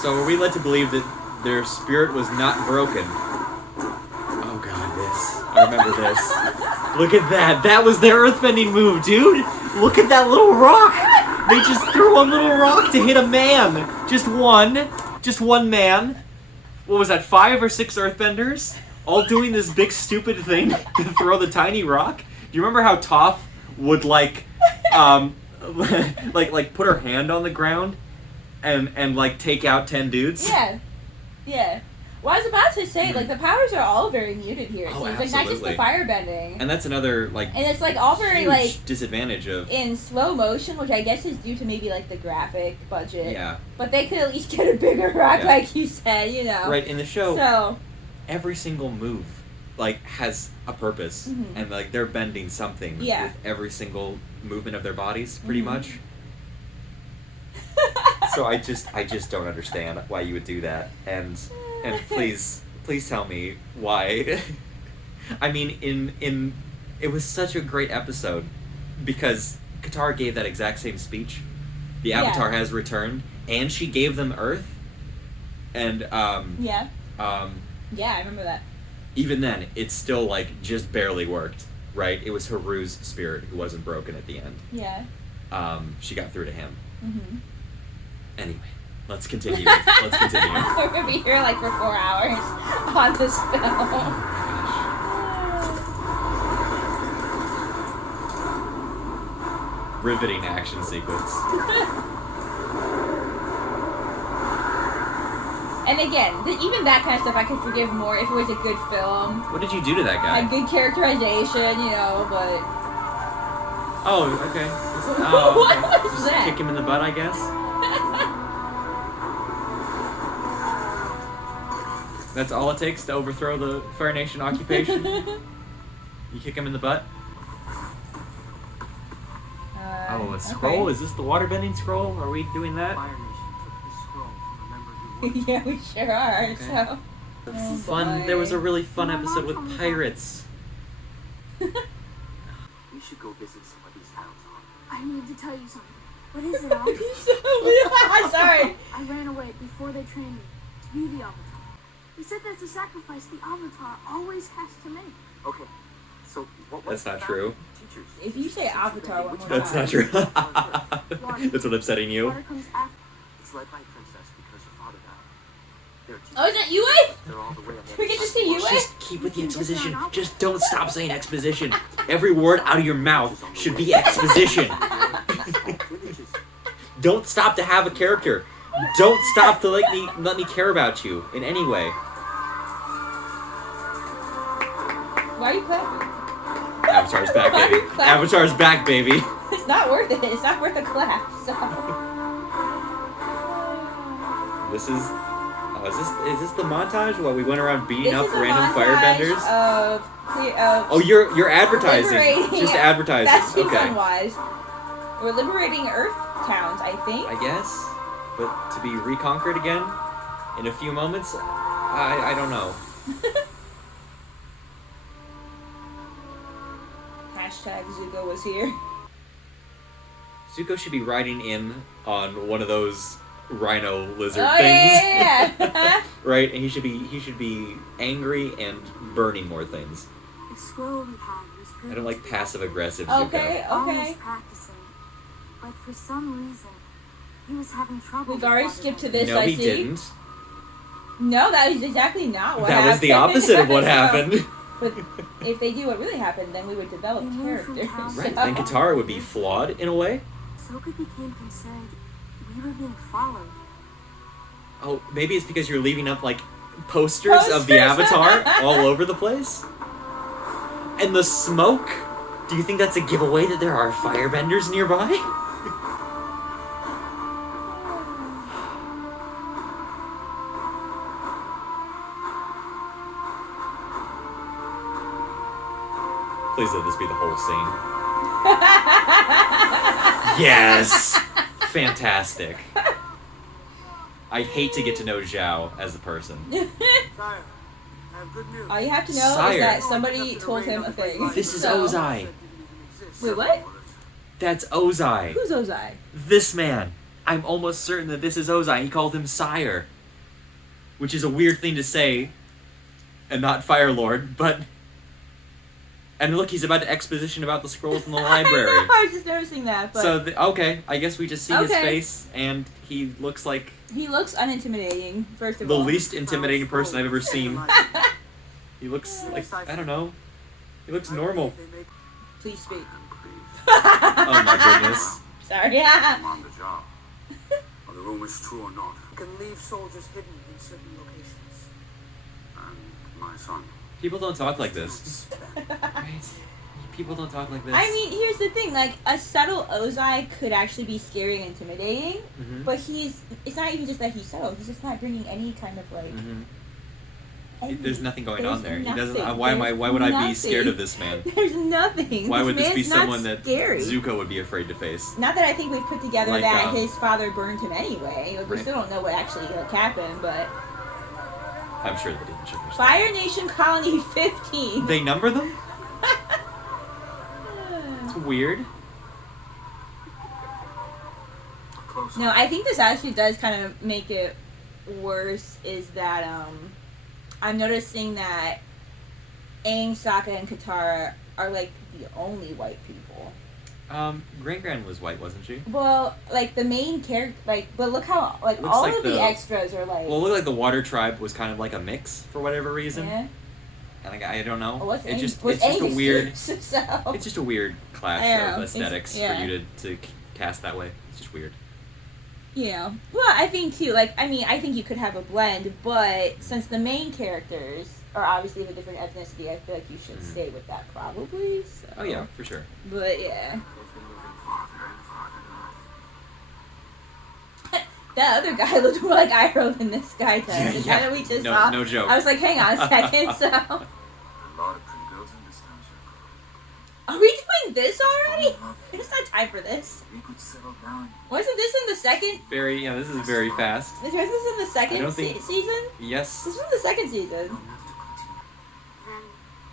So are we led to believe that their spirit was not broken? Oh god, this. I remember this. Look at that. That was their earthbending move, dude. Look at that little rock. They just threw a little rock to hit a man. Just one. Just one man. What was that, 5 or 6 earthbenders? all doing this big stupid thing to throw the tiny rock. Do you remember how Toph would like put her hand on the ground and like take out 10 dudes? Yeah. Yeah. Well, I was about to say, like, the powers are all very muted here. It seems. Like, not just the firebending. And that's another, like, and it's, like, all very, huge like, disadvantage of... in slow motion, which I guess is due to maybe, like, the graphic budget. Yeah. But they could at least get a bigger rock, like you said, you know. Right, in the show, so every single move, like, has a purpose. Mm-hmm. And, like, they're bending something with every single movement of their bodies, pretty much. So I just don't understand why you would do that. And please tell me why. I mean, it was such a great episode because Katara gave that exact same speech. The Avatar has returned, and she gave them Earth. And yeah, I remember that. Even then, it still like just barely worked. Right? It was Haru's spirit who wasn't broken at the end. Yeah. She got through to him. Mm-hmm. Anyway. Let's continue. We're gonna be here like for 4 hours on this film. Riveting action sequence. And again, even that kind of stuff I could forgive more if it was a good film. What did you do to that guy? A good characterization, you know, but... Oh, okay. What was just that? Kick him in the butt, I guess? That's all it takes to overthrow the Fire Nation occupation? You kick him in the butt? A scroll? Okay. Is this the waterbending scroll? Are we doing that? Fire Nation took the scroll. Remember yeah, we sure are, okay. So... Oh, fun. There was a really fun episode with pirates. We should go visit somebody's house. I need to tell you something. What is it, Sorry. I ran away before they trained me to be the Avatar. He said that's a sacrifice the Avatar always has to make. Okay, so that's not true. Teachers. If you say Avatar one more That's time. not true. That's what upsetting you. Water comes after. It's led by Princess because her father died. Oh, is that Yue? They're all the way on the We get to see Yue? Just keep with the exposition. Just don't stop saying exposition. Every word out of your mouth should be exposition. Don't stop to have a character. Don't stop to let me care about you in any way. Why are you clapping? Avatar's back, baby. Avatar's back, baby. It's not worth it. It's not worth a clap. So. This is this the montage while we went around beating up random firebenders? Oh, you're advertising. Just advertising. That seems okay. unwise. We're liberating Earth towns, I think. I guess, but to be reconquered again in a few moments, I don't know. Hashtag Zuko was here. Zuko should be riding in on one of those rhino lizard things. Yeah. Right? And he should be angry and burning more things. The scroll we had was I don't like passive aggressive Zuko. Okay. always practicing, but for some reason he was having trouble. We've already skipped to this. No, I he see. didn't. No, that was exactly not what happened. That was the opposite of what happened. But if they do what really happened, then we would develop characters. Right, then Katara would be flawed in a way. Sokka became concerned we were being followed. Oh, maybe it's because you're leaving up, like, posters of the Avatar all over the place? And the smoke? Do you think that's a giveaway that there are firebenders nearby? Please let this be the whole scene. Yes! Fantastic. I hate to get to know Zhao as a person. Sire, I have good news. All you have to know is that somebody told him a thing. This is Ozai. Wait, what? That's Ozai. Who's Ozai? This man. I'm almost certain that this is Ozai. He called him Sire. Which is a weird thing to say, and not Fire Lord, but... And look, he's about to exposition about the scrolls in the library. I know, I was just noticing that, but... So, okay, I guess we just see his face, and he looks like... He looks unintimidating, first of the all. least intimidating person I've ever seen. He looks like, I don't know. He looks normal. Please speak. Oh my goodness. Sorry. I'm on the job. Are the rumors true or not? You can leave soldiers hidden in certain locations. And my son. People don't talk like this. Right? People don't talk like this. I mean, here's the thing, like, a subtle Ozai could actually be scary and intimidating, but it's not even just that he's subtle, he's just not bringing any kind of, like... There's nothing going on there. He doesn't. Why would I be scared of this man? There's nothing. Why would this be someone scary. that Zuko would be afraid to face? Not that I think we've put together Like, that his father burned him anyway. Like, we right. still don't know what actually happened, but... I'm sure they didn't. Fire Nation Colony 15. They number them? It's weird. No, I think this actually does kind of make it worse, is that, I'm noticing that Aang, Sokka, and Katara are, like, the only white people. Gran was white, wasn't she? Well, like, the main character, like, but look how, like, Looks all like of the extras are, like... Well, it looked like the Water Tribe was kind of like a mix, for whatever reason. Yeah. And I don't know. Oh, It's just a weird... It's just a weird clash of aesthetics for you to cast that way. It's just weird. Yeah. Well, I think, too, like, I mean, I think you could have a blend, but since the main characters are obviously of a different ethnicity, I feel like you should stay with that, probably. So. Oh, yeah, for sure. But, yeah. That other guy looked more like Iroh than this guy does. Is that what we just saw? No joke. I was like, hang on a second, so... A lot of pretty girls in this town, Zuko. Are we doing this already? It's not time for this. We could settle down. Wasn't this in the second? This is very fast. Was this in the second season? Yes. This was the second season. Then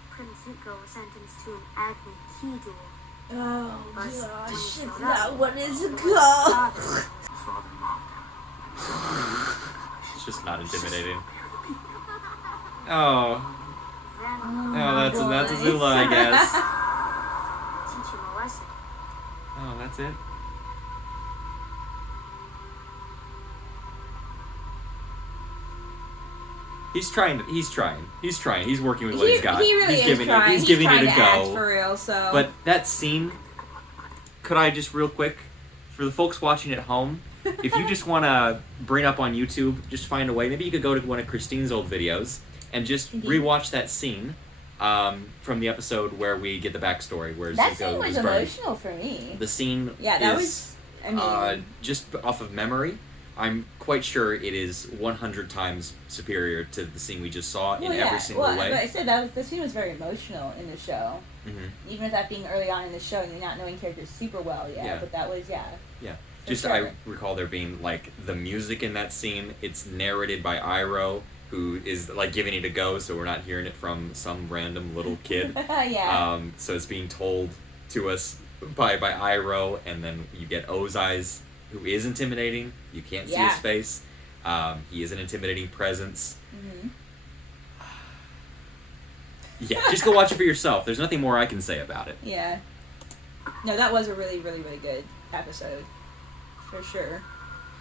Prince Zuko was sentenced to an Agni key duel. Oh But gosh, it's it's not not what it's called. His father mocked It's just not intimidating. Oh. Then Oh, that's Azula, I guess. teach him a lesson. Oh, that's it? He's trying. He's working with what he's got. He really is trying. He's giving trying it a to go. act for real, so. But that scene, could I just real quick, for the folks watching at home, if you just want to bring up on YouTube, just find a way. Maybe you could go to one of Christine's old videos and just rewatch that scene from the episode where we get the backstory. Where that Zuko scene was emotional for me. The scene just off of memory, I'm quite sure it is 100 times superior to the scene we just saw in every single way. But I said the scene was very emotional in the show. Mm-hmm. Even with that being early on in the show and you're not knowing characters super well yet. Yeah. But that was, Yeah. Just sure. I recall there being, like, the music in that scene, it's narrated by Iroh, who is, like, giving it a go, so we're not hearing it from some random little kid. Yeah. So it's being told to us by Iroh, and then you get Ozai's, who is intimidating. You can't see his face. He is an intimidating presence. Mm-hmm. Yeah, just go watch it for yourself. There's nothing more I can say about it. Yeah. No, that was a really, really, really good episode. For sure.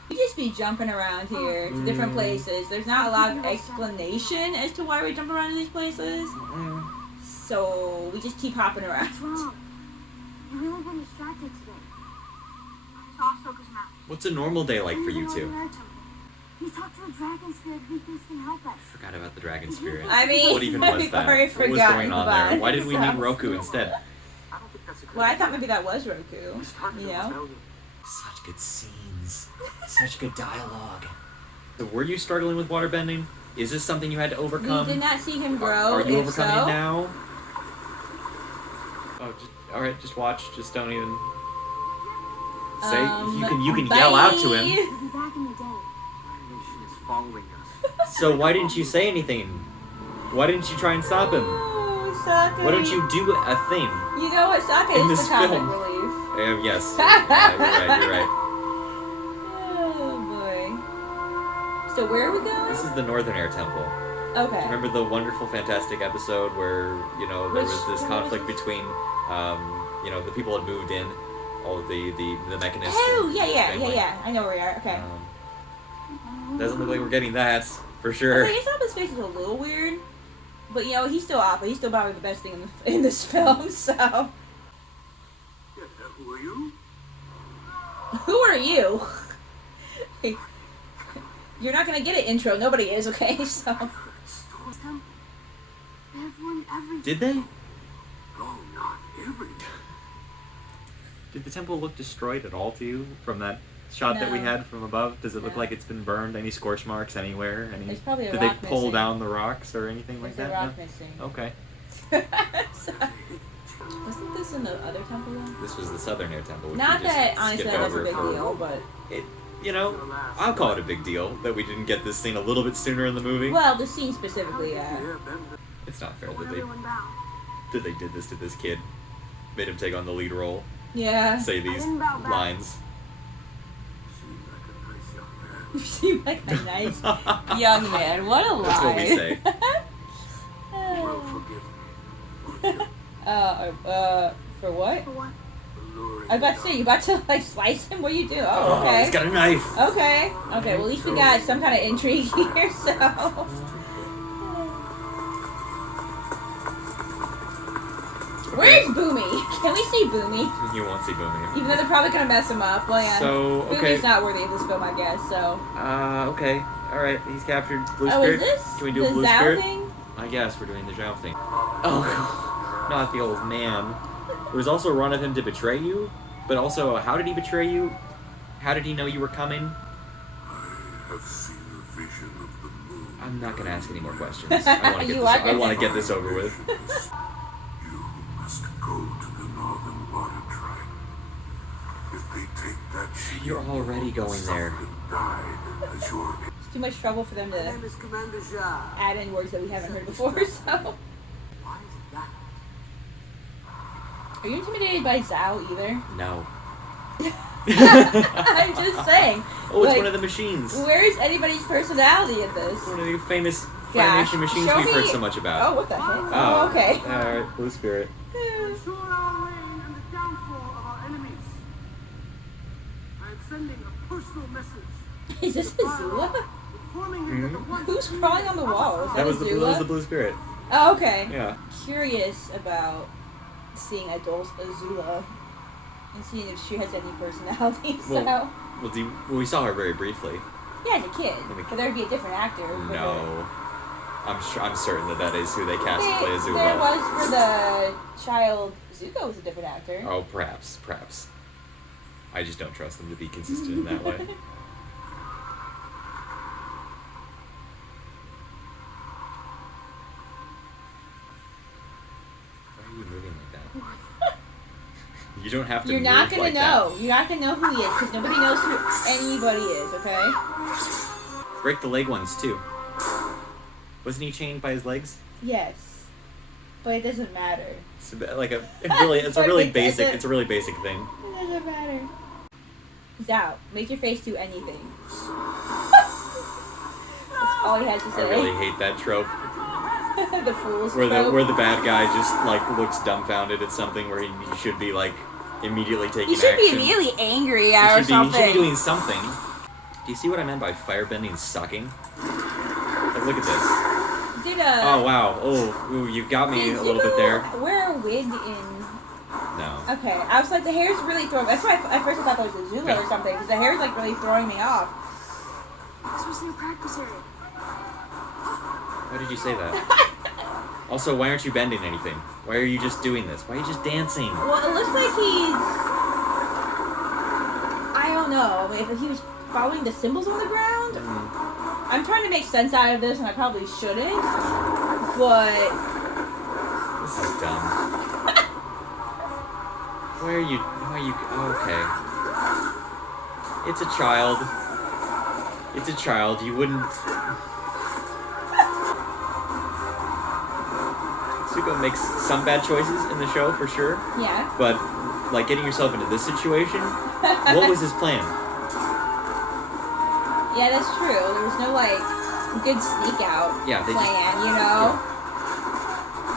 We just be jumping around here to different places. There's not a lot of explanation as to why we jump around to these places. So we just keep hopping around. What's wrong? You've really been distracted today. It's off Soka's mouth. What's a normal day like for you two? We talked to a dragon spirit who thinks can help us. I forgot about the dragon spirit. I mean, what even was that? What was going on there? Why did we meet Roku instead? I don't think that's a good Well, I thought maybe that was Roku. You know? Such good scenes. Such good dialogue. So were you struggling with waterbending? Is this something you had to overcome? We did not see him grow. Are you overcoming so? it now? Oh, alright, just watch. Just don't even say. You can yell out to him. We'll be back in the day. Nation is following us. So why didn't you say anything? Why didn't you try and stop him? Oh, Sokka. Why don't you do a thing? You know what? Sokka In is this the comic film. relief. Yes. Yeah, you're right. Oh boy. So where are we going? This is the Northern Air Temple. Okay. Remember the wonderful, fantastic episode where, there was this conflict between, the people had moved in, all of the mechanists. Oh, family. yeah. I know where we are. Okay. Doesn't look like we're getting that, for sure. Okay, Isaba's face is a little weird. But you know, he's still Appa. He's still probably the best thing in this film. So. Yeah, who are you? Who are you? You're not gonna get an intro. Nobody is, okay? So. Did they? No, not everything. Did the temple look destroyed at all to you from that shot that we had from above? Does it look like it's been burned? Any scorch marks anywhere? There's probably a did rock they pull missing. down the rocks or anything like There's that? a rock missing. Okay. So, wasn't this in the other temple though? This was the southern air temple. Which Not we just that honestly skipped that's a over big for- deal, but It, you know, I'll call it a big deal that we didn't get this scene a little bit sooner in the movie. well, the scene specifically, yeah. Airbender. It's not fair Won't that everyone bow? they did this to this kid. Made him take on the lead role. Yeah. Say these didn't bow back. lines. Seemed like a nice young man. You seem like a nice young man. What a lie. That's what we say. You will forgive me. For what? For what? Alluring I was about to say, you about to like slice him? What do you do? Oh, okay. He's got a knife. Okay. Okay, well at least we got some kind of intrigue here, so. Where's Boomy? Can we see Boomy? You won't see Boomy. Even though they're probably gonna mess him up. Well, yeah. So, okay. Boomy's not worthy of this film, I guess, so. Okay. Alright, he's captured Blue Oh, Spirit. is this Can we do the a Blue Zhao Spirit? thing? I guess we're doing the Zhao thing. Oh, not the old man. It was also wrong of him to betray you, but also, how did he betray you? How did he know you were coming? I have seen a vision of the moon. I'm not gonna ask any more questions. I want to You are I gonna- want to get this over with. You must go to the Northern Water Tribe. If they take that shield, You're already going there. and died as your It's too much trouble for them My to name is Commander Zhao. add in words that we haven't heard before, so. Why is that? Are you intimidated by Zhao either? No. I'm just saying. Oh, it's like, one of the machines. Where's anybody's personality in this? One of the famous Gosh, Foundation machines show we've heard me- so much about. Oh, what the heck? Oh, okay. Alright, Blue Spirit. Ensure our reign and the downfall of our enemies. I am sending a personal message. Is this Azula? Informing him that the one Who's crawling on the wall? Is That was Azula? the Blue Spirit. Oh, okay. Yeah. Curious about seeing adult Azula and seeing if she has any personality. So We saw her very briefly. yeah, as a kid, but there'd be a different actor. for No. I'm certain that is who they cast to play There Azula. was for the child. Zuko was a different actor. Oh, perhaps. I just don't trust them to be consistent in that way. Why are you moving like that? You don't have to You're move not gonna like know. You're not gonna know who he is because nobody knows who anybody is. Okay. that. Break the leg ones, too. Wasn't he chained by his legs? Yes, but it doesn't matter. It's a really basic thing. It doesn't matter. He's out. Make your face do anything. That's all he has to say. I really hate that trope. The fool's Where trope. the bad guy just like looks dumbfounded at something where he should be like immediately taking He should action. be really angry He or should something. be doing something. Do you see what I meant by firebending sucking? Like, look at this. Oh wow. Oh, ooh, you got me did a little bit there. Zuko wear a wig in? No. Okay, I was like, the hair's really throwing. That's why at first I thought that was Azula or something because the hair's like really throwing me off. This was your practice area. Why did you say that? Also, why aren't you bending anything? Why are you just doing this? Why are you just dancing? Well, it looks like he's. I don't know if he was following the symbols on the ground. I'm trying to make sense out of this, and I probably shouldn't. But This is dumb. Why are you? Okay. It's a child. It's a child. You wouldn't. Zuko makes some bad choices in the show for sure, yeah, but like getting yourself into this situation, what was his plan? yeah, that's true. There was no like good sneak out Yeah, they plan, you know.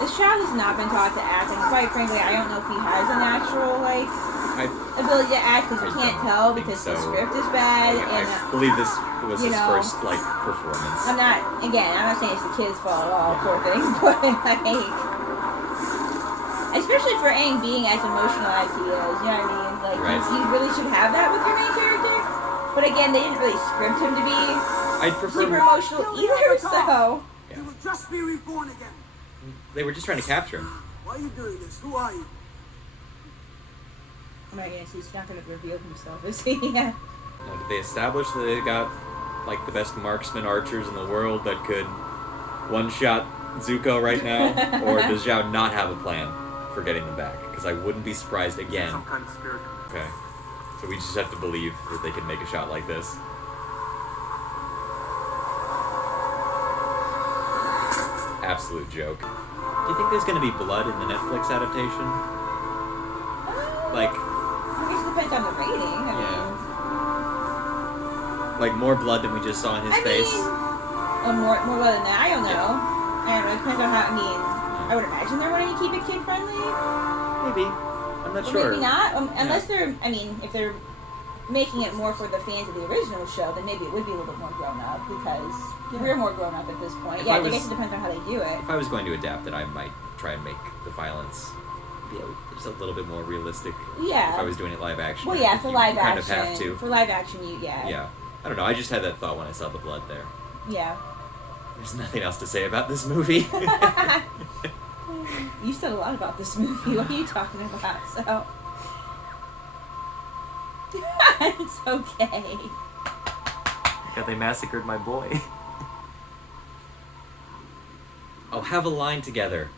This child has not been taught to act, and quite frankly, I don't know if he has a natural like ability to act because you can't tell because the script is bad. Yeah, and I believe this was his first performance. I'm not saying it's the kid's fault at all, poor thing, but especially for Aang being as emotional as he is, you know what I mean? Like you really should have that with your main character. But again, they didn't really script him to be super emotional either, so he will just be reborn again. They were just trying to capture him. Why are you doing this? Who are you? Oh my goodness, he's not going to reveal himself, is he? Now, did they establish that they got like the best marksman archers in the world that could one-shot Zuko right now? Or does Zhao not have a plan for getting them back? Because I wouldn't be surprised again. Some kind of spirit. Okay. So we just have to believe that they can make a shot like this. Absolute joke. Do you think there's going to be blood in the Netflix adaptation? Like... I guess it depends on the rating. I mean... Like more blood than we just saw in his face? More blood than that? I don't know. Yeah. I don't know. It depends on how... I would imagine they're wanting to keep it kid-friendly. Maybe. I'm not sure. Maybe not. Unless they're... if they're making it more for the fans of the original show, then maybe it would be a little bit more grown-up, because we're more grown-up at this point. I guess it depends on how they do it. If I was going to adapt it, I might try and make the violence just a little bit more realistic. Yeah. If I was doing it live action. Well, yeah, for live action. Kind of have to. For live action, Yeah. I don't know, I just had that thought when I saw the blood there. Yeah. There's nothing else to say about this movie. You said a lot about this movie. What are you talking about? So... It's okay. God, they massacred my boy. Oh, have a line together.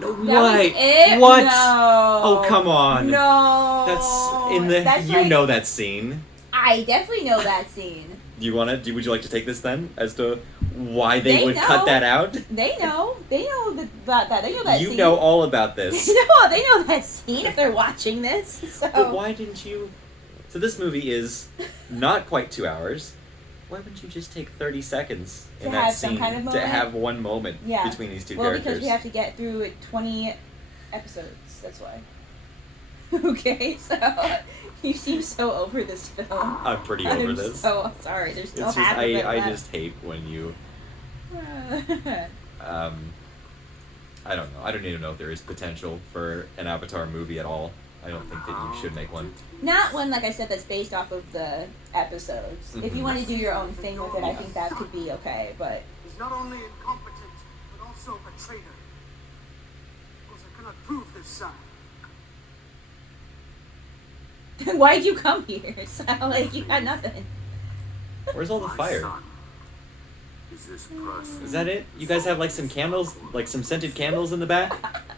No, what? What? No. Oh, come on. No. That's in the. That's you know that scene. I definitely know that scene. Do you want to? Would you like to take this then, as to why they would cut that out? They know. They know about that. They know that. You know all about this. They know that scene if they're watching this. So. But why didn't you? So this movie is not quite 2 hours. Why wouldn't you just take 30 seconds in that scene to have one moment between these two characters? Well, because we have to get through 20 episodes. That's why. Okay, so you seem so over this film. I'm pretty over this. So sorry. There's no half of it I left. just hate when you. I don't know. I don't even know if there is potential for an Avatar movie at all. I don't think that you should make one. Not one, like I said, that's based off of the episodes. Mm-hmm. If you want to do your own thing with it, I think that could be okay, but... He's not only incompetent, but also a traitor. Of course, I cannot prove this side. Why'd you come here? It's not like you had nothing. Where's all the fire? Is that it? You guys have like some candles, like some scented candles in the back?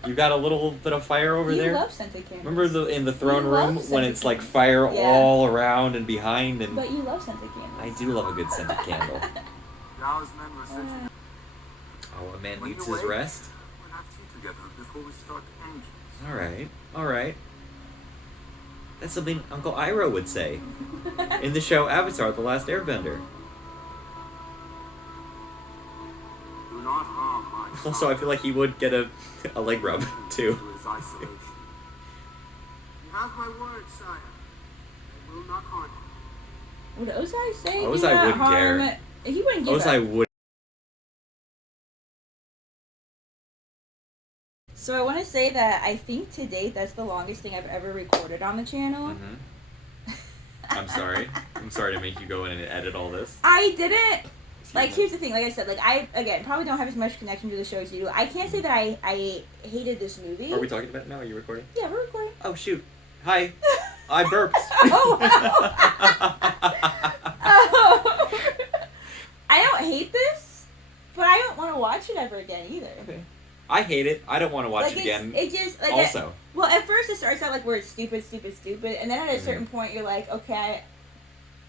You got a little bit of fire over there? You love scented candles. Remember in the throne room when it's like fire all around and behind? And but you love scented candles. I do love a good scented candle. Oh, a man needs his rest? We'll have tea together before we start engines. Alright. That's something Uncle Iroh would say in the show Avatar: The Last Airbender. Not harm my also, I feel like he would get a leg rub, too. You have my word, sire. I will not harm you. Would Ozai say Ozai wouldn't care. He wouldn't give Ozai would. So I want to say that I think to date that's the longest thing I've ever recorded on the channel. Mm-hmm. I'm sorry. I'm sorry to make you go in and edit all this. I didn't. Like, here's the thing, like I said, like, I, again, probably don't have as much connection to the show as you do. I can't say that I hated this movie. Are we talking about it now? Are you recording? Yeah, we're recording. Oh, shoot. Hi. I burped. Oh, wow. I don't hate this, but I don't want to watch it ever again, either. Okay. I hate it. I don't want to watch it again. It just, like, also. Well, at first it starts out, like, where it's stupid, and then at a certain point you're like, okay,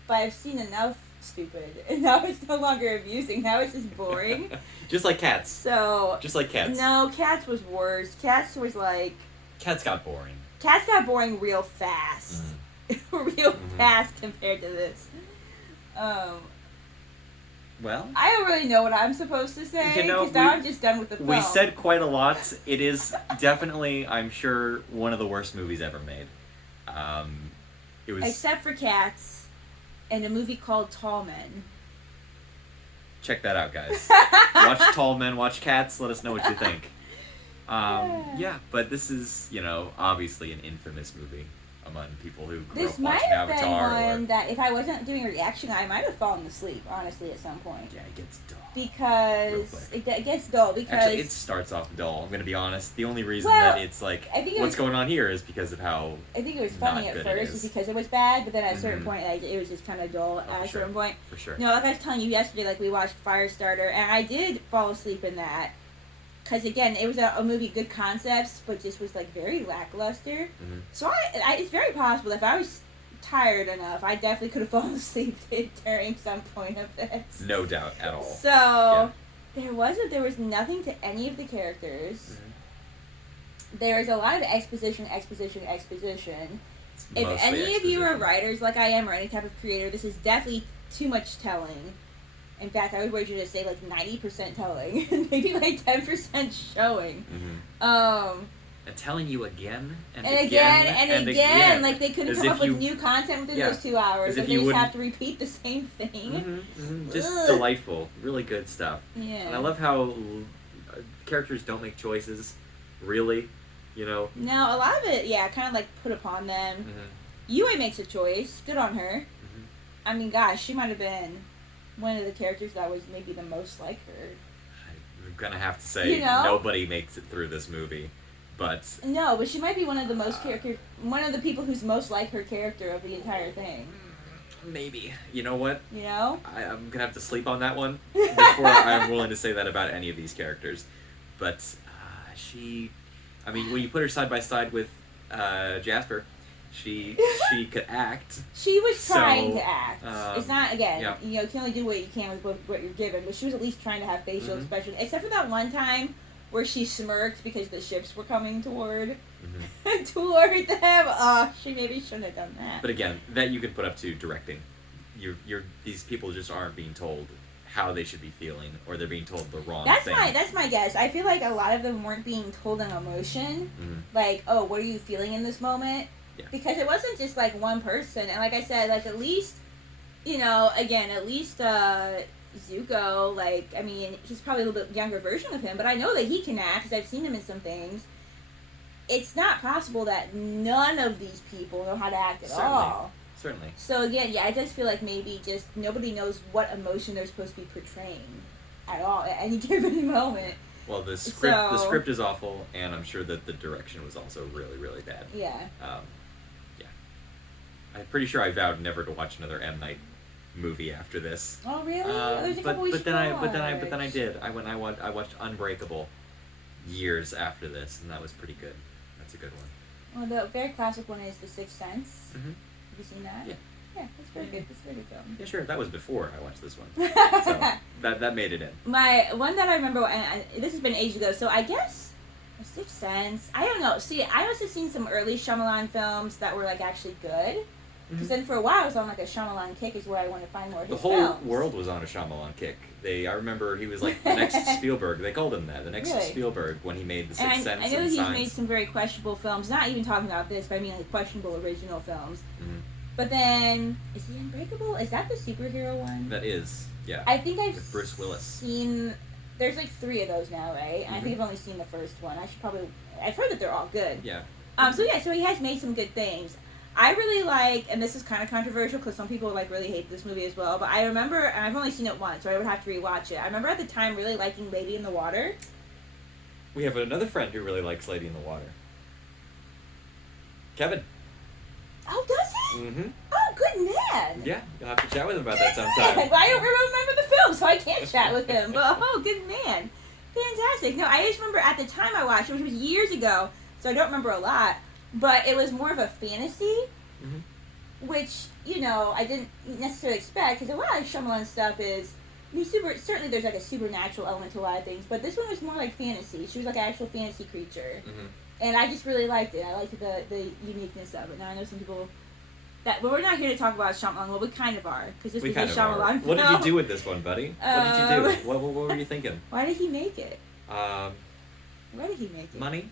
but I've seen enough stupid, and now it's no longer amusing. Now it's just boring. Just like Cats. So. Just like Cats. No, Cats was worse. Cats was like. Cats got boring. Cats got boring real fast. Real fast compared to this. Well. I don't really know what I'm supposed to say because now I'm just done with the film. We said quite a lot. It is definitely, I'm sure, one of the worst movies ever made. It was except for cats, and a movie called Tall Men. Check that out, guys. Watch Tall Men, watch Cats. Let us know what you think. Yeah, but this is, obviously an infamous movie among people who grew up watching Avatar. This might have been one that if I wasn't doing a reaction, I might have fallen asleep, honestly, at some point. Yeah, it gets dull. Because it gets dull. Because actually, it starts off dull. I'm gonna be honest. The only reason that it's like what's going on here is because of how I think it was funny at first, is because it was bad, but then at a certain point, like it was just kind of dull at a certain point. For sure. No, like I was telling you yesterday, like we watched Firestarter, and I did fall asleep in that. Because again, it was a movie, good concepts, but just was like very lackluster. So it's very possible that if I was tired enough, I definitely could have fallen asleep during some point of this. No doubt at all. So there was nothing to any of the characters. There was a lot of exposition. If any of you are writers like I am, or any type of creator, this is definitely too much telling. In fact, I would wager to say like 90% telling, maybe like 10% showing. And telling you again and again. Like they couldn't come up with new content within those 2 hours. Like they just have to repeat the same thing. Just delightful, really good stuff. Yeah. And I love how characters don't make choices, really. No, a lot of it, kind of like put upon them. Yue makes a choice. Good on her. I mean, gosh, she might have been one of the characters that was maybe the most like her. I'm gonna have to say nobody makes it through this movie, but she might be one of the most one of the people who's most like her character of the entire thing. Maybe. You know what? I'm gonna have to sleep on that one before I'm willing to say that about any of these characters. But when you put her side by side with Jasper, she could act. She was trying to act. It's not, again, you can only do what you can with what you're given, but she was at least trying to have facial expression, except for that one time where she smirked because the ships were coming toward them. She maybe shouldn't have done that. But again, that you could put up to directing. These people just aren't being told how they should be feeling, or they're being told the wrong thing. That's my guess. I feel like a lot of them weren't being told an emotion, like, oh, what are you feeling in this moment? Yeah. Because it wasn't just like one person, and like I said, like at least Zuko, like, I mean, he's probably a little bit younger version of him, but I know that he can act because I've seen him in some things. It's not possible that none of these people know how to act at all. Certainly. So again, I just feel like maybe just nobody knows what emotion they're supposed to be portraying at all at any given moment. Well, the script is awful, and I'm sure that the direction was also really, really bad. Yeah. I'm pretty sure I vowed never to watch another M. Night movie after this. Oh really? There's a couple we should watch. But then I did. I watched Unbreakable years after this, and that was pretty good. That's a good one. Well, the very classic one is The Sixth Sense. Mm-hmm. Have you seen that? Yeah. Yeah, it's very good. It's a very good film. Yeah, sure. That was before I watched this one. So that made it in. My one that I remember, and this has been ages ago, so I guess The Sixth Sense. I don't know. See, I must have seen some early Shyamalan films that were like actually good. Because then for a while I was on like a Shyamalan kick, is where I want to find more of his films. The whole world was on a Shyamalan kick. I remember he was like the next Spielberg. They called him that, the next Spielberg, when he made The Sixth Sense. I know that he's made some very questionable films. Not even talking about this, but I mean like questionable original films. But then, is he Unbreakable? Is that the superhero one? That is, yeah. I think I've with Bruce Willis. Seen. There's like 3 of those now, right? And I think I've only seen the first one. I've heard that they're all good. Yeah. So he has made some good things. I really like, and this is kind of controversial because some people like really hate this movie as well, but I remember, and I've only seen it once, so I would have to rewatch it. I remember at the time really liking Lady in the Water. We have another friend who really likes Lady in the Water. Kevin. Oh, does he? Mm-hmm. Oh, good man. Yeah, you'll have to chat with him about that sometime. Well, I don't remember the film, so I can't chat with him, but good man. Fantastic. No, I just remember at the time I watched it, which was years ago, so I don't remember a lot. But it was more of a fantasy, which, I didn't necessarily expect, because a lot of Shyamalan stuff is, certainly there's like a supernatural element to a lot of things, but this one was more like fantasy. She was like an actual fantasy creature. And I just really liked it. I liked the uniqueness of it. Now, I know some people, but we're not here to talk about Shyamalan. Well, we kind of are, because this was a Shyamalan film. What did you do with this one, buddy? What did you do? What were you thinking? Why did he make it? Why did he make it? Money?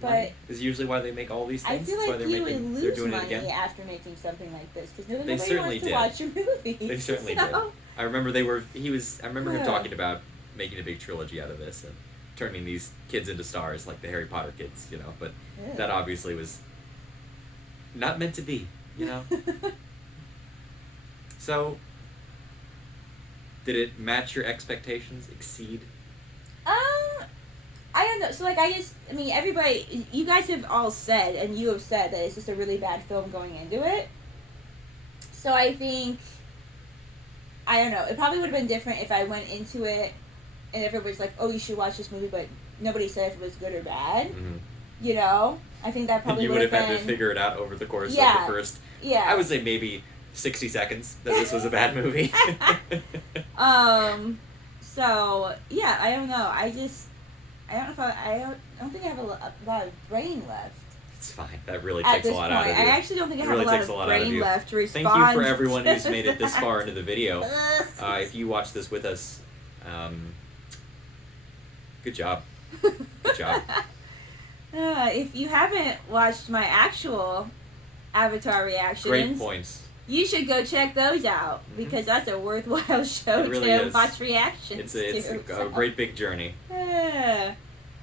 But is usually why they make all these things. I feel like you would lose money after making something like this because nobody wants to watch your movie. They certainly did. I remember I remember him talking about making a big trilogy out of this and turning these kids into stars like the Harry Potter kids, you know. But that obviously was not meant to be, you know. So, did it match your expectations? Exceed? I don't know. So, like, everybody, you guys have all said, and you have said that it's just a really bad film going into it. So, I think, I don't know, it probably would have been different if I went into it and everybody's like, oh, you should watch this movie, but nobody said if it was good or bad. Mm-hmm. You know? I think that probably would have had to figure it out over the course of the first, I would say maybe 60 seconds that this was a bad movie. So, yeah, I don't know. I don't think I have a lot of brain left. It's fine. That really takes a lot out of you. I actually don't think I have a lot of brain left to respond. Thank you for everyone who's made it this far into the video. If you watch this with us, good job. Good job. If you haven't watched my actual Avatar reactions, great points. You should go check those out because that's a worthwhile show to watch reactions. It's a great big journey. Yeah.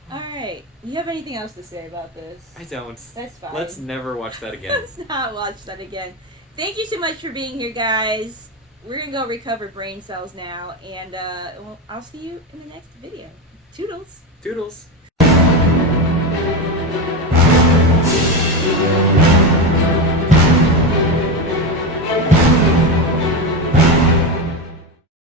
All right. You have anything else to say about this? I don't. That's fine. Let's never watch that again. Let's not watch that again. Thank you so much for being here, guys. We're gonna go recover brain cells now, and I'll see you in the next video. Toodles. Toodles.